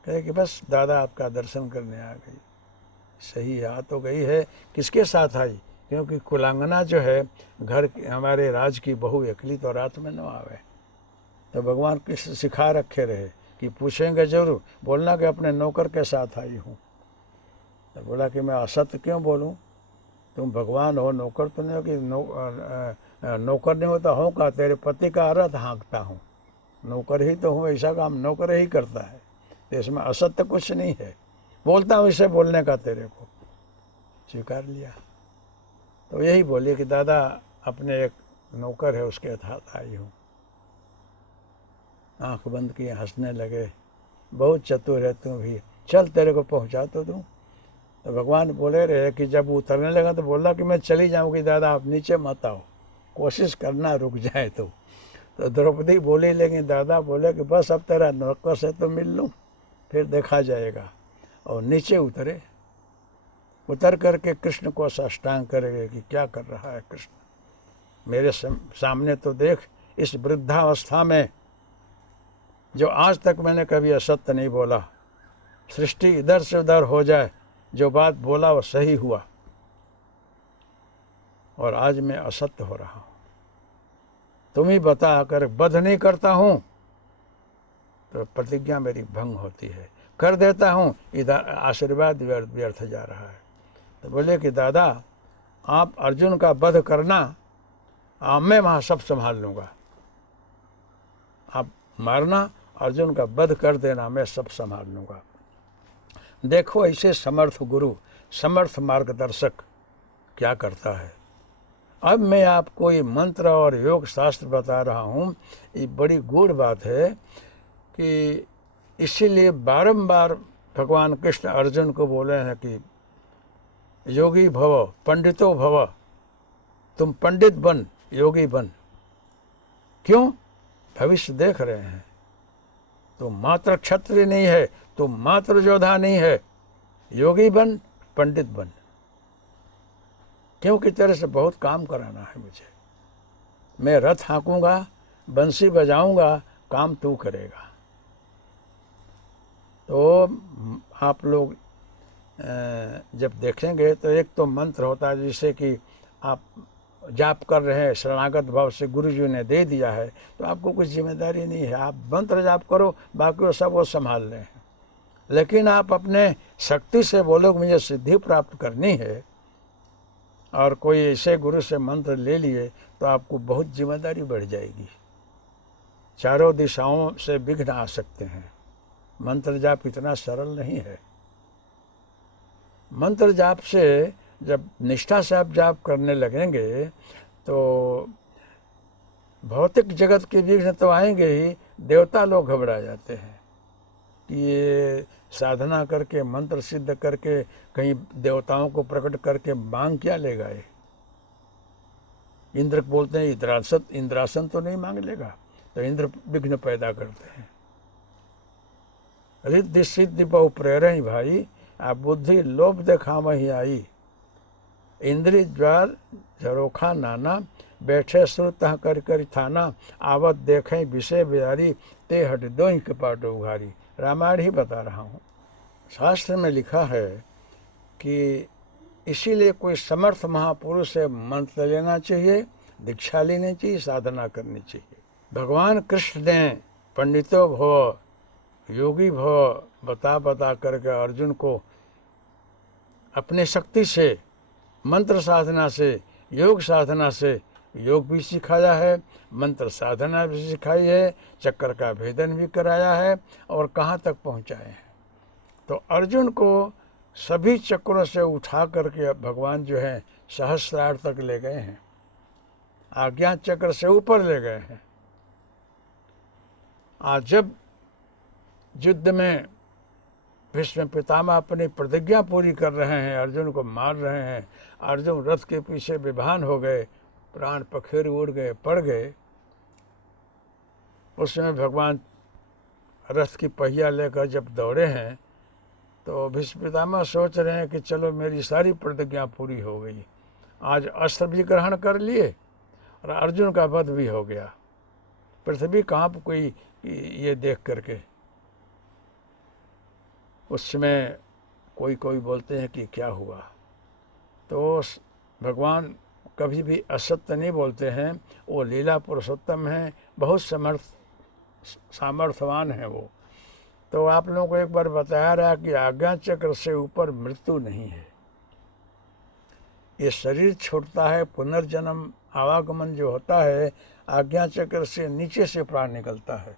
कहे कि बस दादा आपका दर्शन करने आ गई। सही है, आ तो गई है, किसके साथ आई? क्योंकि कुलांगना जो है घर की, हमारे राज की बहू अकेली तो रात में न आवे। तो भगवान कृष्ण सिखा रखे रहे कि पूछेंगे जरूर, बोलना कि अपने नौकर के साथ आई हूँ। तो बोला कि मैं असत्य क्यों बोलूँ? तुम भगवान हो, नौकर तो नहीं हो कि नौकर नहीं होता हूँ का? तेरे पति का रथ हाँकता हूँ, नौकर ही तो हूँ, ऐसा काम नौकर ही करता है। तो इसमें असत्य कुछ नहीं है, बोलता हूँ इसे बोलने का तेरे को। स्वीकार लिया। तो यही बोले कि दादा अपने एक नौकर है उसके साथ आई हूँ। आंख बंद किए, हंसने लगे। बहुत चतुर है तू भी, चल तेरे को पहुँचा तो दूँ। तो भगवान बोले रहे कि जब उतरने लगा तो बोला कि मैं चली जाऊँगी दादा, आप नीचे मत आओ, कोशिश करना रुक जाए तो द्रौपदी बोली, लेकिन दादा बोले कि बस अब तेरा नौकर से तो मिल लूँ, फिर देखा जाएगा। और नीचे उतरे। उतर करके कृष्ण को साष्टांग करेंगे कि क्या कर रहा है कृष्ण, मेरे सामने तो देख, इस वृद्धावस्था में जो आज तक मैंने कभी असत्य नहीं बोला, सृष्टि इधर से उधर हो जाए, जो बात बोला वो सही हुआ, और आज मैं असत्य हो रहा हूँ। तुम ही बता, अगर वध नहीं करता हूँ तो प्रतिज्ञा मेरी भंग होती है, कर देता हूँ इधर आशीर्वाद व्यर्थ जा रहा है। तो बोले कि दादा आप अर्जुन का वध करना, मैं वहाँ सब संभाल लूँगा, आप मारना, अर्जुन का वध कर देना, मैं सब संभाल लूँगा। देखो ऐसे समर्थ गुरु, समर्थ मार्गदर्शक क्या करता है। अब मैं आपको ये मंत्र और योग शास्त्र बता रहा हूँ, ये बड़ी गूढ़ बात है कि इसीलिए बारंबार भगवान कृष्ण अर्जुन को बोले हैं कि योगी भव पंडितो भव, तुम पंडित बन, योगी बन। क्यों? भविष्य देख रहे हैं। तुम मात्र क्षत्रिय नहीं है, तुम मात्र योद्धा नहीं है, योगी बन, पंडित बन, क्योंकि तेरे से बहुत काम कराना है मुझे। मैं रथ हाँकूंगा, बंसी बजाऊंगा, काम तू करेगा। तो आप लोग जब देखेंगे तो एक तो मंत्र होता है जिसे कि आप जाप कर रहे हैं, शरणागत भाव से गुरु जी ने दे दिया है, तो आपको कुछ जिम्मेदारी नहीं है, आप मंत्र जाप करो, बाकी वो सब वो संभाल रहे हैं। लेकिन आप अपने शक्ति से बोलो मुझे सिद्धि प्राप्त करनी है, और कोई ऐसे गुरु से मंत्र ले लिए तो आपको बहुत जिम्मेदारी बढ़ जाएगी, चारों दिशाओं से विघ्न आ सकते हैं। मंत्र जाप इतना सरल नहीं है। मंत्र जाप से जब निष्ठा से आप जाप करने लगेंगे तो भौतिक जगत के विघ्न तो आएंगे ही, देवता लोग घबरा जाते हैं कि ये साधना करके मंत्र सिद्ध करके कहीं देवताओं को प्रकट करके मांग क्या लेगा ये। इंद्र बोलते हैं इंद्रासन तो नहीं मांग लेगा, तो इंद्र विघ्न पैदा करते हैं। रिद्धि सिद्धि बहु प्रेरण भाई, आप बुद्धि लोभ देखा वही आई। इंद्री ज्वार झरोखा नाना, बैठे श्रुत कर थाना, आवत देखें विषय बिहारी, ते हट दो कपाट उघारी। रामायण ही बता रहा हूँ। शास्त्र में लिखा है कि इसीलिए कोई समर्थ महापुरुष से मंत्र लेना चाहिए, दीक्षा लेनी चाहिए, साधना करनी चाहिए। भगवान कृष्ण ने पंडितों भव, योगी भव बता करके अर्जुन को अपने शक्ति से, मंत्र साधना से, योग साधना से, योग भी सिखाया है, मंत्र साधना भी सिखाई है, चक्र का भेदन भी कराया है, और कहाँ तक पहुँचाए हैं। तो अर्जुन को सभी चक्रों से उठा करके भगवान जो है सहस्रार तक ले गए हैं, आज्ञा चक्र से ऊपर ले गए हैं। आज जब युद्ध में भीष्म पितामह अपनी प्रतिज्ञा पूरी कर रहे हैं, अर्जुन को मार रहे हैं। अर्जुन रथ के पीछे विभान हो गए, प्राण पखेरु उड़ गए, पड़ गए। उस समय भगवान रथ की पहिया लेकर जब दौड़े हैं तो भीष्म पितामह सोच रहे हैं कि चलो मेरी सारी प्रतिज्ञा पूरी हो गई, आज अस्त्र भी ग्रहण कर लिए और अर्जुन का वध भी हो गया। पृथ्वी कांप कोई ये देख करके। उस समय कोई कोई बोलते हैं कि क्या हुआ। तो भगवान कभी भी असत्य नहीं बोलते हैं, वो लीला पुरुषोत्तम हैं, बहुत सामर्थ्यवान हैं वो। तो आप लोगों को एक बार बताया रहा कि आज्ञा चक्र से ऊपर मृत्यु नहीं है। ये शरीर छूटता है, पुनर्जन्म आवागमन जो होता है आज्ञा चक्र से नीचे से प्राण निकलता है।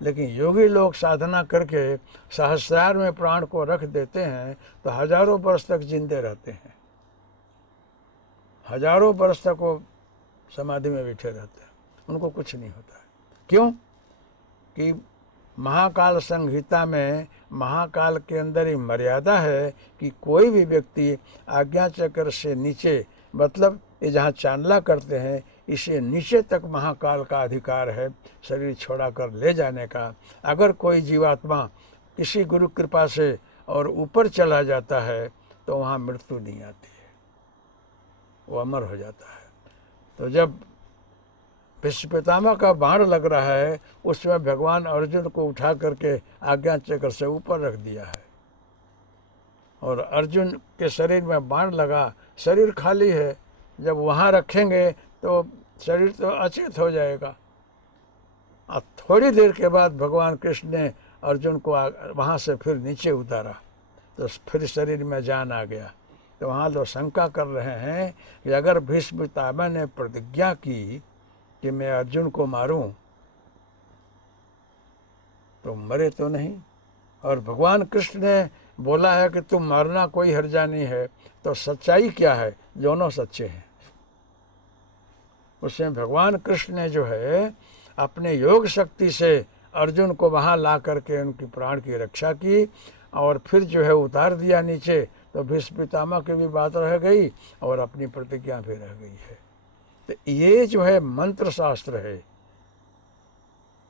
लेकिन योगी लोग साधना करके सहस्रार में प्राण को रख देते हैं तो हजारों वर्ष तक जिंदे रहते हैं, हजारों वर्ष तक वो समाधि में बैठे रहते हैं, उनको कुछ नहीं होता है। क्यों? कि महाकाल संहिता में महाकाल के अंदर ही मर्यादा है कि कोई भी व्यक्ति आज्ञा चक्र से नीचे, मतलब ये जहाँ चांदला करते हैं इसे नीचे तक महाकाल का अधिकार है शरीर छोड़ा कर ले जाने का। अगर कोई जीवात्मा किसी गुरु कृपा से और ऊपर चला जाता है तो वहाँ मृत्यु नहीं आती है, वो अमर हो जाता है। तो जब भीष्म पितामह का बाण लग रहा है उस समय भगवान अर्जुन को उठा करके आज्ञा चक्र से ऊपर रख दिया है और अर्जुन के शरीर में बाण लगा, शरीर खाली है, जब वहाँ रखेंगे तो शरीर तो अचेत हो जाएगा। और थोड़ी देर के बाद भगवान कृष्ण ने अर्जुन को वहाँ से फिर नीचे उतारा तो फिर शरीर में जान आ गया। तो वहाँ लोग शंका कर रहे हैं कि अगर भीष्म पितामह ने प्रतिज्ञा की कि मैं अर्जुन को मारूं तो मरे तो नहीं, और भगवान कृष्ण ने बोला है कि तुम मरना कोई हर्जा नहीं है, तो सच्चाई क्या है? दोनों सच्चे हैं। उसमें भगवान कृष्ण ने जो है अपने योग शक्ति से अर्जुन को वहाँ ला करके उनकी प्राण की रक्षा की और फिर जो है उतार दिया नीचे। तो भीष्म पितामह की भी बात रह गई और अपनी प्रतिज्ञा भी रह गई है। तो ये जो है मंत्र शास्त्र है,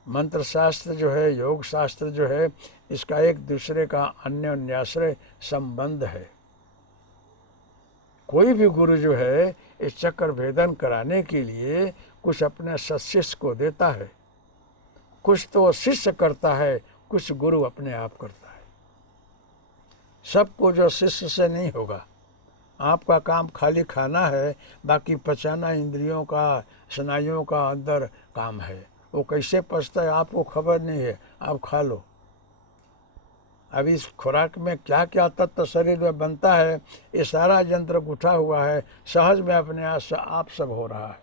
मंत्र शास्त्र जो है, योग शास्त्र जो है, इसका एक दूसरे का अन्योन्याश्रय संबंध है। कोई भी गुरु जो है इस चक्र भेदन कराने के लिए कुछ अपने शिष्य को देता है, कुछ तो शिष्य करता है, कुछ गुरु अपने आप करता है। सबको जो शिष्य से नहीं होगा। आपका काम खाली खाना है, बाकी पचाना इंद्रियों का, स्नायुओं का अंदर काम है। वो कैसे पचता है आपको खबर नहीं है, आप खा लो। अब इस खुराक में क्या क्या तत्व शरीर में बनता है ये सारा यंत्र उठा हुआ है, सहज में अपने आप सब हो रहा है।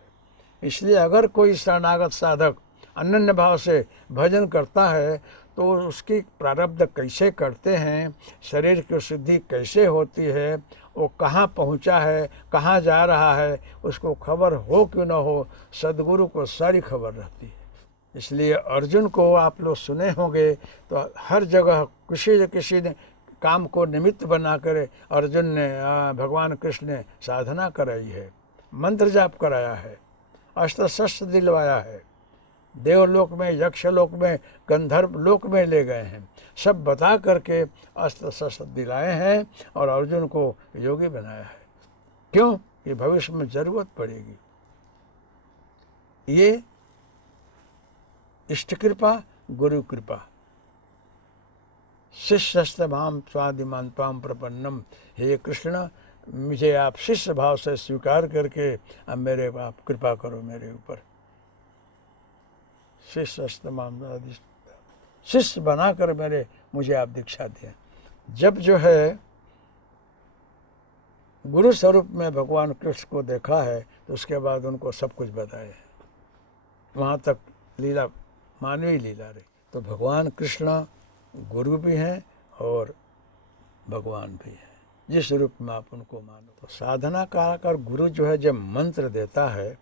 इसलिए अगर कोई शरणागत साधक अनन्य भाव से भजन करता है तो उसकी प्रारब्ध कैसे करते हैं, शरीर की शुद्धि कैसे होती है, वो कहाँ पहुँचा है, कहाँ जा रहा है, उसको खबर हो क्यों न हो, सद्गुरु को सारी खबर रहती है। इसलिए अर्जुन को आप लोग सुने होंगे तो हर जगह किसी न किसी ने काम को निमित्त बना कर अर्जुन ने, भगवान कृष्ण ने साधना कराई है, मंत्र जाप कराया है, अस्त्र शस्त्र दिलवाया है, देवलोक में, यक्षलोक में, गंधर्व लोक में ले गए हैं, सब बता करके अस्त्र शस्त्र दिलाए हैं और अर्जुन को योगी बनाया है। क्यों? कि भविष्य में जरूरत पड़ेगी। ये इष्ट कृपा, गुरु कृपा। शिष्यस्त भाम स्वादिमान त्वाम प्रपन्नम। हे कृष्ण, मुझे आप शिष्य भाव से स्वीकार करके अब मेरे आप कृपा करो मेरे ऊपर। शिष्य बनाकर मुझे आप दीक्षा दें। जब जो है गुरु स्वरूप में भगवान कृष्ण को देखा है तो उसके बाद उनको सब कुछ बताया है। वहाँ तक लीला मानवीय लीला रही। तो भगवान कृष्ण गुरु भी हैं और भगवान भी हैं, जिस रूप में आप उनको मानो। तो साधना का गुरु जो है जब मंत्र देता है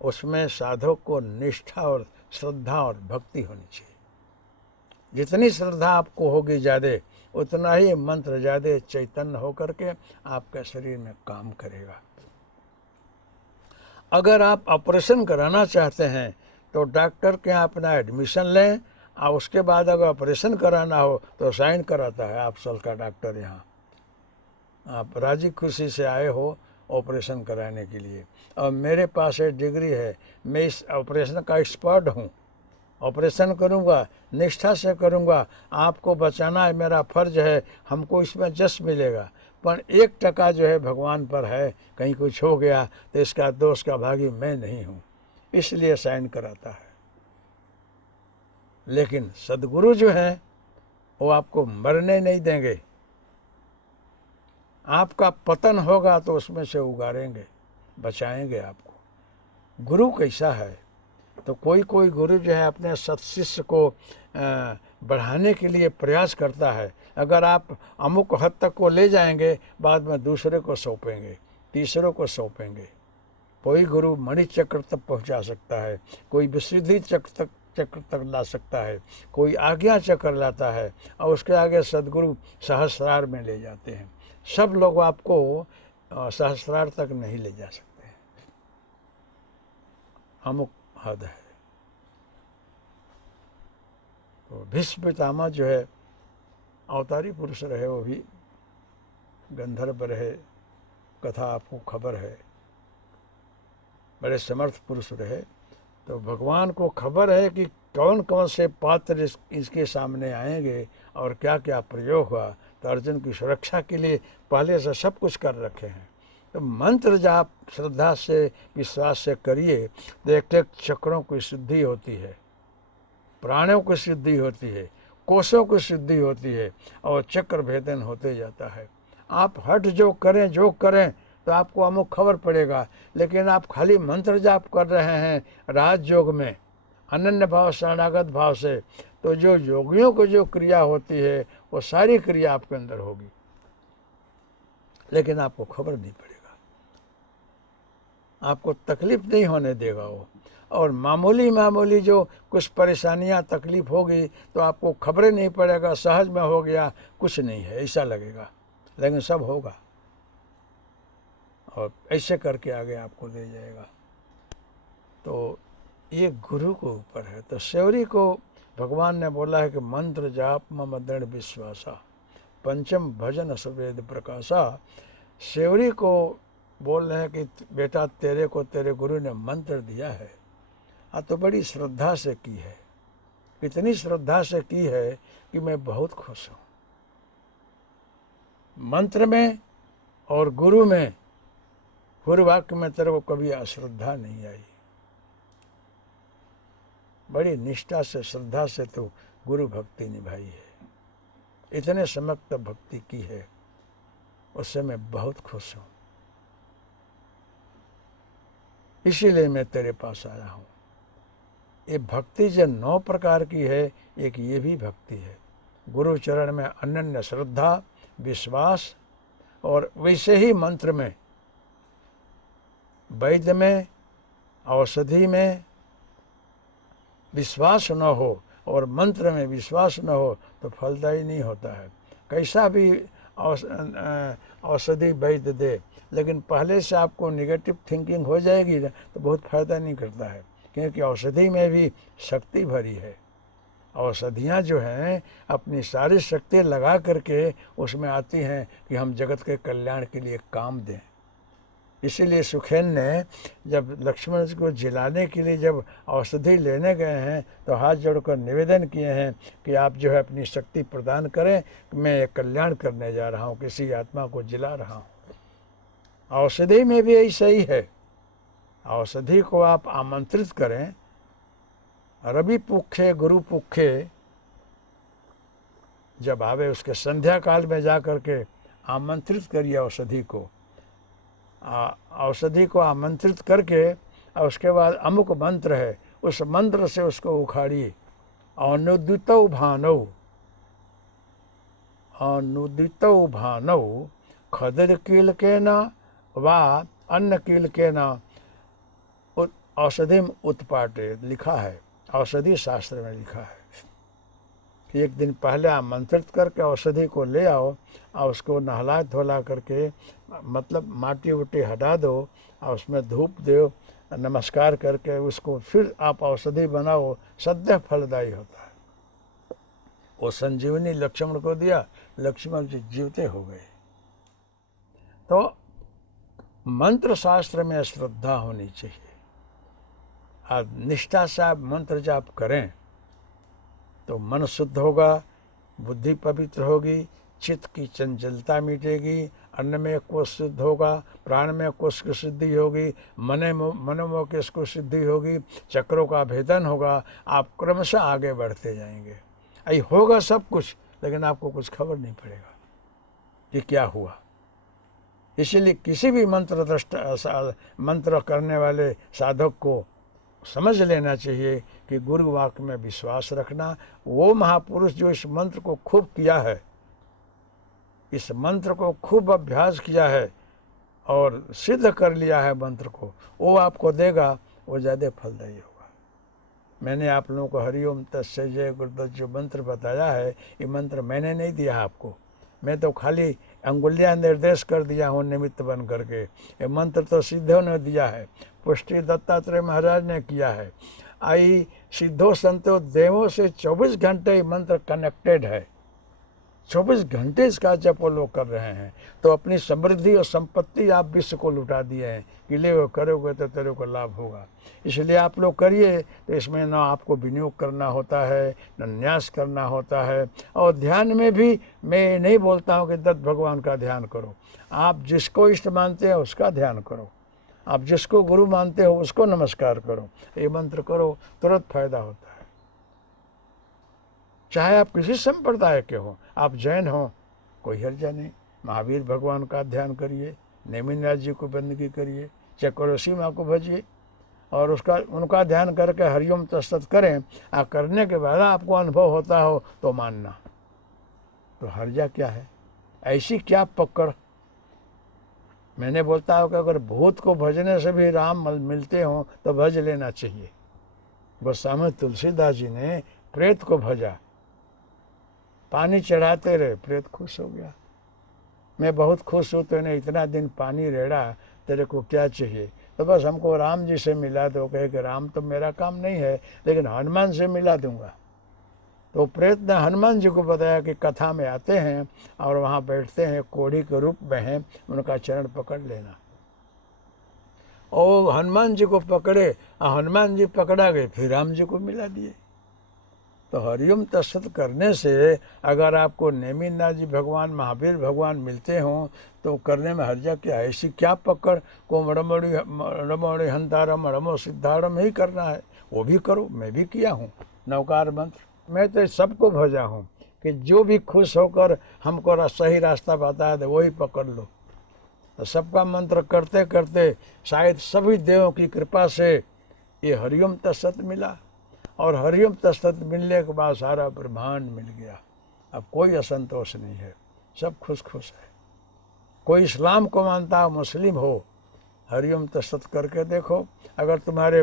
उसमें साधक को निष्ठा और श्रद्धा और भक्ति होनी चाहिए। जितनी श्रद्धा आपको होगी ज़्यादा, उतना ही मंत्र ज़्यादा चैतन्य होकर के आपके शरीर में काम करेगा। अगर आप ऑपरेशन कराना चाहते हैं तो डॉक्टर के यहाँ अपना एडमिशन लें, और उसके बाद अगर ऑपरेशन कराना हो तो साइन कराता है आप साल का डॉक्टर। यहाँ आप राजी खुशी से आए हो ऑपरेशन कराने के लिए, और मेरे पास एक डिग्री है, मैं इस ऑपरेशन का एक्सपर्ट हूँ, ऑपरेशन करूँगा, निष्ठा से करूँगा, आपको बचाना है, मेरा फर्ज है, हमको इसमें जश मिलेगा। पर 1% जो है भगवान पर है, कहीं कुछ हो गया तो इसका दोष का भागी मैं नहीं हूँ, इसलिए साइन कराता है। लेकिन सदगुरु जो हैं वो आपको मरने नहीं देंगे, आपका पतन होगा तो उसमें से उगारेंगे, बचाएंगे आपको। गुरु कैसा है, तो कोई कोई गुरु जो है अपने सत्शिष्य को बढ़ाने के लिए प्रयास करता है। अगर आप अमुक हद तक को ले जाएंगे, बाद में दूसरे को सौंपेंगे, तीसरों को सौंपेंगे। कोई गुरु मणि चक्र तक पहुंचा सकता है, कोई विशुद्धि चक्र तक ला सकता है, कोई आज्ञा चक्र लाता है, और उसके आगे सदगुरु सहस्रार में ले जाते हैं। सब लोग आपको सहस्रार तक नहीं ले जा सकते हैं, अमुक हद है। तो भीष्म पितामह जो है अवतारी पुरुष रहे, वो भी गंधर्व रहे, कथा आपको खबर है, बड़े समर्थ पुरुष रहे। तो भगवान को खबर है कि कौन कौन से पात्र इसके सामने आएंगे और क्या क्या प्रयोग हुआ। तो अर्जुन की सुरक्षा के लिए पहले से सब कुछ कर रखे हैं। तो मंत्र जाप श्रद्धा से विश्वास से करिए तो एक एक चक्रों की सिद्धि होती है, प्राणों की सिद्धि होती है, कोषों की सिद्धि होती है, और चक्र भेदन होते जाता है। आप हट जो करें तो आपको अमुक खबर पड़ेगा। लेकिन आप खाली मंत्र जाप कर रहे हैं राजयोग में अनन्य भाव शरणागत भाव से, तो जो योगियों को जो क्रिया होती है वो सारी क्रिया आपके अंदर होगी, लेकिन आपको खबर नहीं पड़ेगा, आपको तकलीफ नहीं होने देगा वो। और मामूली जो कुछ परेशानियां तकलीफ होगी तो आपको खबरें नहीं पड़ेगा, सहज में हो गया, कुछ नहीं है ऐसा लगेगा, लेकिन सब होगा, और ऐसे करके आगे आपको ले जाएगा। तो ये गुरु को ऊपर है। तो सेवरी को भगवान ने बोला है कि मंत्र जाप मम दृढ़ विश्वासा, पंचम भजन सवेद प्रकाशा। सेवरी को बोल रहे हैं कि बेटा तेरे को तेरे गुरु ने मंत्र दिया है, तो बड़ी श्रद्धा से की है, इतनी श्रद्धा से की है कि मैं बहुत खुश हूँ। मंत्र में और गुरु में, गुरु वाक्य में तेरे को कभी अश्रद्धा नहीं आई, बड़ी निष्ठा से श्रद्धा से तो गुरु भक्ति निभाई है, इतने समक्त भक्ति की है, उससे मैं बहुत खुश हूँ, इसीलिए मैं तेरे पास आया हूँ। ये भक्ति जो 9 प्रकार की है, एक ये भी भक्ति है। गुरु चरण में अनन्य श्रद्धा विश्वास, और वैसे ही मंत्र में, वैद्य में, औषधि में विश्वास न हो और मंत्र में विश्वास न हो तो फलदायी नहीं होता है। कैसा भी औषधि वैद्य दे, लेकिन पहले से आपको नेगेटिव थिंकिंग हो जाएगी ना तो बहुत फ़ायदा नहीं करता है, क्योंकि औषधि में भी शक्ति भरी है। औषधियाँ जो हैं अपनी सारी शक्ति लगा करके उसमें आती हैं कि हम जगत के कल्याण के लिए काम दें। इसीलिए सुखेन ने जब लक्ष्मण जी को जिलाने के लिए जब औषधि लेने गए हैं तो हाथ जोड़कर निवेदन किए हैं कि आप जो है अपनी शक्ति प्रदान करें, मैं एक कल्याण करने जा रहा हूँ, किसी आत्मा को जिला रहा हूँ। औषधि में भी ऐसा ही है, औषधि को आप आमंत्रित करें, रवि पुखे गुरु पुखे जब आवे उसके संध्या काल में जा कर के आमंत्रित करिए औषधि को, औषधि को आमंत्रित करके, और उसके बाद अमुक मंत्र है उस मंत्र से उसको उखाड़िए। अनुदितौ भानौ, अनुदितौ भानौ खदर कील के न वा अन्न कील के न औषधि उत्पाटे, लिखा है, औषधि शास्त्र में लिखा है। कि एक दिन पहले आमंत्रित करके औषधि को ले आओ और उसको नहला धोला करके मतलब माटी उटी हटा दो और उसमें धूप दो, नमस्कार करके उसको फिर आप औषधि बनाओ, सदैव फलदायी होता है। वो संजीवनी लक्ष्मण को दिया, लक्ष्मण जी जीवते हो गए। तो मंत्र शास्त्र में श्रद्धा होनी चाहिए। आप निष्ठा से आप मंत्र जाप करें तो मन शुद्ध होगा, बुद्धि पवित्र होगी, चित्त की चंचलता मिटेगी, अन्न में कोष शुद्ध होगा, प्राण में कोष की शुद्धि होगी, मनोमोकेश को शुद्धि होगी, चक्रों का भेदन होगा, आप क्रमशः आगे बढ़ते जाएंगे। ऐ होगा सब कुछ, लेकिन आपको कुछ खबर नहीं पड़ेगा कि क्या हुआ। इसीलिए किसी भी मंत्र करने वाले साधक को समझ लेना चाहिए कि गुरु वाक्य में विश्वास रखना। वो महापुरुष जो इस मंत्र को खूब किया है, इस मंत्र को खूब अभ्यास किया है और सिद्ध कर लिया है मंत्र को, वो आपको देगा, वो ज़्यादा फलदायी होगा। मैंने आप लोगों को हरिओम तस्य जय गुरुदत्त जो मंत्र बताया है, ये मंत्र मैंने नहीं दिया आपको, मैं तो खाली अंगुलियां निर्देश कर दिया हूँ निमित्त बन करके। ये मंत्र तो सिद्धों ने दिया है, पुष्टि दत्तात्रेय महाराज ने किया है। आई सिद्धों संतों देवों से 24 घंटे ये मंत्र कनेक्टेड है, 24 घंटे इसका जप वो लोग कर रहे हैं। तो अपनी समृद्धि और संपत्ति आप विश्व को लुटा दिए हैं कि ले वो करोगे तो तेरे को लाभ होगा। इसलिए आप लोग करिए। तो इसमें ना आपको विनियोग करना होता है, न न्यास करना होता है। और ध्यान में भी मैं नहीं बोलता हूँ कि दत्त भगवान का ध्यान करो, आप जिसको इष्ट मानते हो उसका ध्यान करो, आप जिसको गुरु मानते हो उसको नमस्कार करो, ये मंत्र करो, तुरंत फायदा होता है। चाहे आप किसी संप्रदाय के हो, आप जैन हो, कोई हर्जा नहीं, महावीर भगवान का ध्यान करिए, नेमिनाथ जी को बंदगी करिए, चक्रवर्ती माँ को भजिए और उनका ध्यान करके हरिओम तत्सत करें। करने के बाद आपको अनुभव होता हो तो मानना, तो हर्जा क्या है, ऐसी क्या पकड़। मैंने बोलता हूँ कि अगर भूत को भजने से भी राम मिलते हों तो भज लेना चाहिए। गोस्वामी तुलसीदास जी ने प्रेत को भजा, पानी चढ़ाते रहे, प्रेत खुश हो गया, मैं बहुत खुश हूँ, तूने इतना दिन पानी रेड़ा, तेरे को क्या चाहिए। तो बस हमको राम जी से मिला दो। कहे कि राम तो मेरा काम नहीं है, लेकिन हनुमान से मिला दूंगा। तो प्रेत ने हनुमान जी को बताया कि कथा में आते हैं और वहाँ बैठते हैं, कोढ़ी के रूप में हैं, उनका चरण पकड़ लेना। और हनुमान जी को पकड़े, हनुमान जी पकड़ा गए, फिर राम जी को मिला दिए। तो हरिओम तत्सत करने से अगर आपको नेमिनाथ जी भगवान, महावीर भगवान मिलते हों तो करने में हर्जा क्या, ऐसी क्या पकड़ को रमोड़ी हंतारम रमो सिद्धारम ही करना है, वो भी करो। मैं भी किया हूँ नौकार मंत्र, मैं तो सबको भजा हूँ कि जो भी खुश होकर हमको सही रास्ता बता दे वही पकड़ लो। तो सबका मंत्र करते करते शायद सभी देवों की कृपा से ये हरिओम तत्सत मिला, और हरिओम तत्सत मिलने के बाद सारा ब्रह्मांड मिल गया। अब कोई असंतोष नहीं है, सब खुश खुश है। कोई इस्लाम को मानता हो, मुस्लिम हो, हरिओम तत्सत करके देखो। अगर तुम्हारे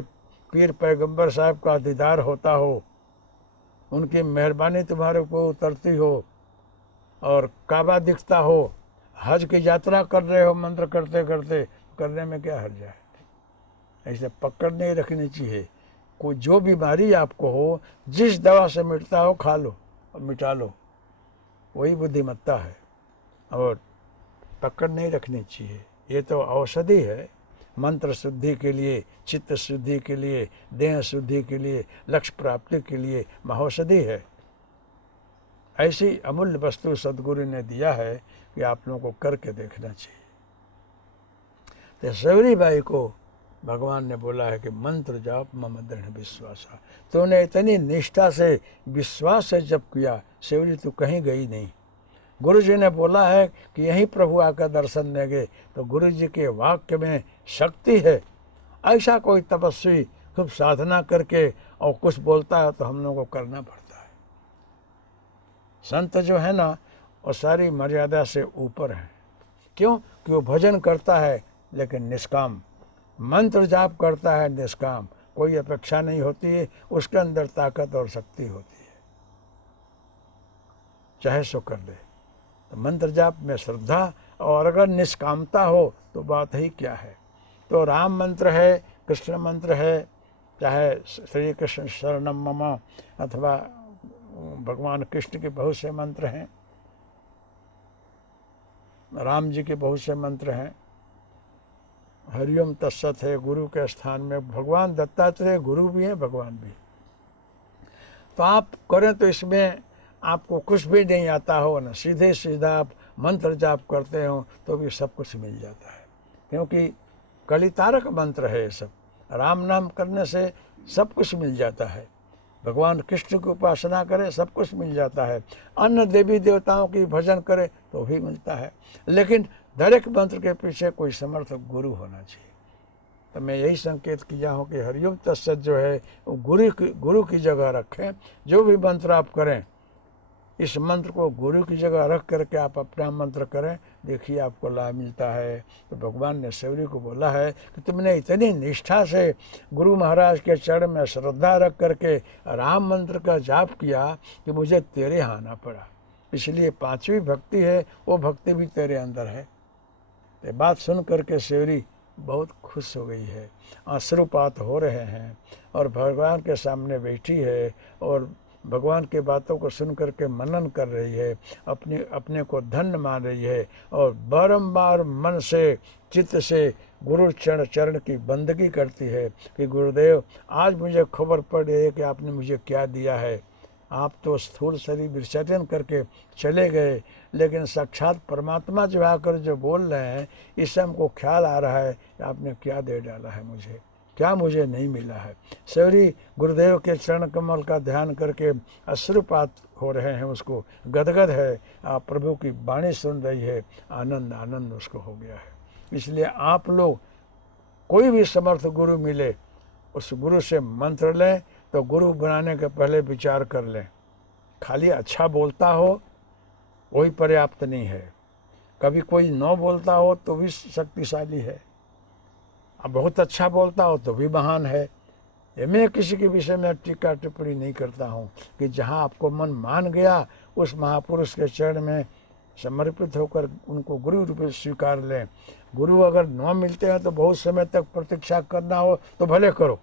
पीर पैगंबर साहब का दीदार होता हो, उनकी मेहरबानी तुम्हारे ऊपर उतरती हो और काबा दिखता हो, हज की यात्रा कर रहे हो मंत्र करते करते, करने में क्या हर्ज है। ऐसे पकड़ नहीं रखनी चाहिए। कोई जो बीमारी आपको हो, जिस दवा से मिटता हो खा लो और मिटा लो, वही बुद्धिमत्ता है। और पकड़ नहीं रखनी चाहिए। ये तो औषधि है, मंत्र शुद्धि के लिए, चित्त शुद्धि के लिए, देह शुद्धि के लिए, लक्ष्य प्राप्ति के लिए महौषधि है। ऐसी अमूल्य वस्तु सदगुरु ने दिया है कि आप लोगों को करके देखना चाहिए। तो सवरी बाई को भगवान ने बोला है कि मंत्र जाप मम दृढ़ विश्वास। तूने इतनी निष्ठा से, विश्वास से जब किया, सेवरी तू कहीं गई नहीं। गुरु जी ने बोला है कि यहीं प्रभु आकर दर्शन देंगे, तो गुरु जी के वाक्य में शक्ति है। ऐसा कोई तपस्वी खूब साधना करके और कुछ बोलता है तो हम लोगों को करना पड़ता है। संत जो है ना, वो सारी मर्यादा से ऊपर है। क्यों? कि वो भजन करता है लेकिन निष्काम, मंत्र जाप करता है निष्काम, कोई अपेक्षा नहीं होती है, उसके अंदर ताकत और शक्ति होती है। चाहे सो कर ले। तो मंत्र जाप में श्रद्धा और अगर निष्कामता हो तो बात ही क्या है। तो राम मंत्र है, कृष्ण मंत्र है, चाहे श्री कृष्ण शरणम मम अथवा भगवान कृष्ण के बहुत से मंत्र हैं, राम जी के बहुत से मंत्र हैं, हरिओम तत्सत है, गुरु के स्थान में भगवान दत्तात्रेय गुरु भी हैं, भगवान भी। तो आप करें तो इसमें आपको कुछ भी नहीं आता हो ना, सीधे सीधा आप मंत्र जाप करते हो तो भी सब कुछ मिल जाता है, क्योंकि कलितारक मंत्र है ये सब। राम नाम करने से सब कुछ मिल जाता है, भगवान कृष्ण की उपासना करें सब कुछ मिल जाता है, अन्य देवी देवताओं की भजन करें तो भी मिलता है, लेकिन दर एक मंत्र के पीछे कोई समर्थ गुरु होना चाहिए। तो मैं यही संकेत किया हूँ कि हरिओम तत्सत जो है वो गुरु की जगह रखें। जो भी मंत्र आप करें, इस मंत्र को गुरु की जगह रख करके आप अपना मंत्र करें, देखिए आपको लाभ मिलता है। तो भगवान ने शबरी को बोला है कि तुमने इतनी निष्ठा से गुरु महाराज के चरण में श्रद्धा रख करके राम मंत्र का जाप किया कि मुझे तेरे यहाँ आना पड़ा, इसलिए पांचवी भक्ति है वो भक्ति भी तेरे अंदर है। ये बात सुन करके शबरी बहुत खुश हो गई है, अश्रुपात हो रहे हैं और भगवान के सामने बैठी है और भगवान की बातों को सुन करके मनन कर रही है, अपने को धन्य मान रही है और बारंबार मन से चित्त से गुरु चरण की बंदगी करती है कि गुरुदेव आज मुझे खबर पड़ रही है कि आपने मुझे क्या दिया है। आप तो स्थूल शरीर विसर्जन करके चले गए, लेकिन साक्षात परमात्मा जो आकर जो बोल रहे हैं, इससे हमको ख्याल आ रहा है कि आपने क्या दे डाला है मुझे, क्या मुझे नहीं मिला है। शबरी गुरुदेव के चरण कमल का ध्यान करके अश्रुपात हो रहे हैं, उसको गदगद है, आप प्रभु की वाणी सुन रही है, आनंद आनंद उसको हो गया है। इसलिए आप लोग कोई भी समर्थ गुरु मिले उस गुरु से मंत्र लें, तो गुरु बनाने के पहले विचार कर लें। खाली अच्छा बोलता हो वही पर्याप्त नहीं है, कभी कोई न बोलता हो तो भी शक्तिशाली है, अब बहुत अच्छा बोलता हो तो भी महान है। ये मैं किसी के विषय में टीका टिप्पणी नहीं करता हूँ कि जहाँ आपको मन मान गया उस महापुरुष के चरण में समर्पित होकर उनको गुरु रूप में स्वीकार लें। गुरु अगर न मिलते हैं तो बहुत समय तक प्रतीक्षा करना हो तो भले करो,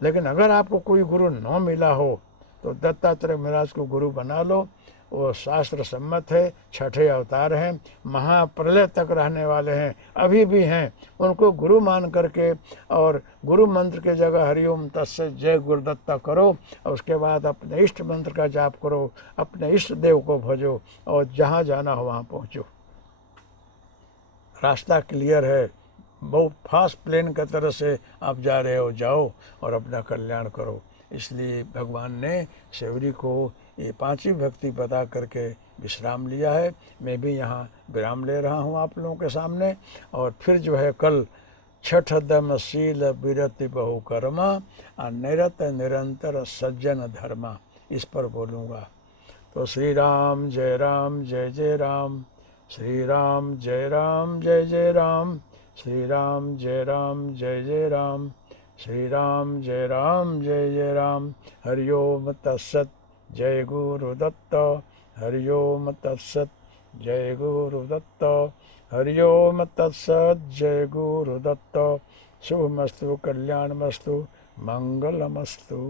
लेकिन अगर आपको कोई गुरु न मिला हो तो दत्तात्रेय महाराज को गुरु बना लो। वो शास्त्र सम्मत है, छठे अवतार हैं, महाप्रलय तक रहने वाले हैं, अभी भी हैं, उनको गुरु मान करके और गुरु मंत्र के जगह हरिओम तत्सत जय गुरुदत्ता करो और उसके बाद अपने इष्ट मंत्र का जाप करो, अपने इष्ट देव को भजो और जहाँ जाना हो वहाँ पहुँचो। रास्ता क्लियर है, बहुत फास्ट प्लेन की तरह से आप जा रहे हो, जाओ और अपना कल्याण करो। इसलिए भगवान ने शबरी को ये पांचवी भक्ति बता करके विश्राम लिया है। मैं भी यहाँ विराम ले रहा हूँ आप लोगों के सामने, और फिर जो है कल छठ दम शील विरति बहु कर्मा निरत निरंतर सज्जन धर्मा, इस पर बोलूँगा। तो श्री राम जय जय राम, श्री राम जय जय राम, श्री राम जय जय राम, श्री राम जय जय राम। हरिओम तत्सत जय गुरुदत्त, हरिओम तत्सत जय गुरुदत्त, हरिओम तत्सत जय गुरुदत्त। शुभमस्तु, कल्याणमस्तु, मंगलमस्तु।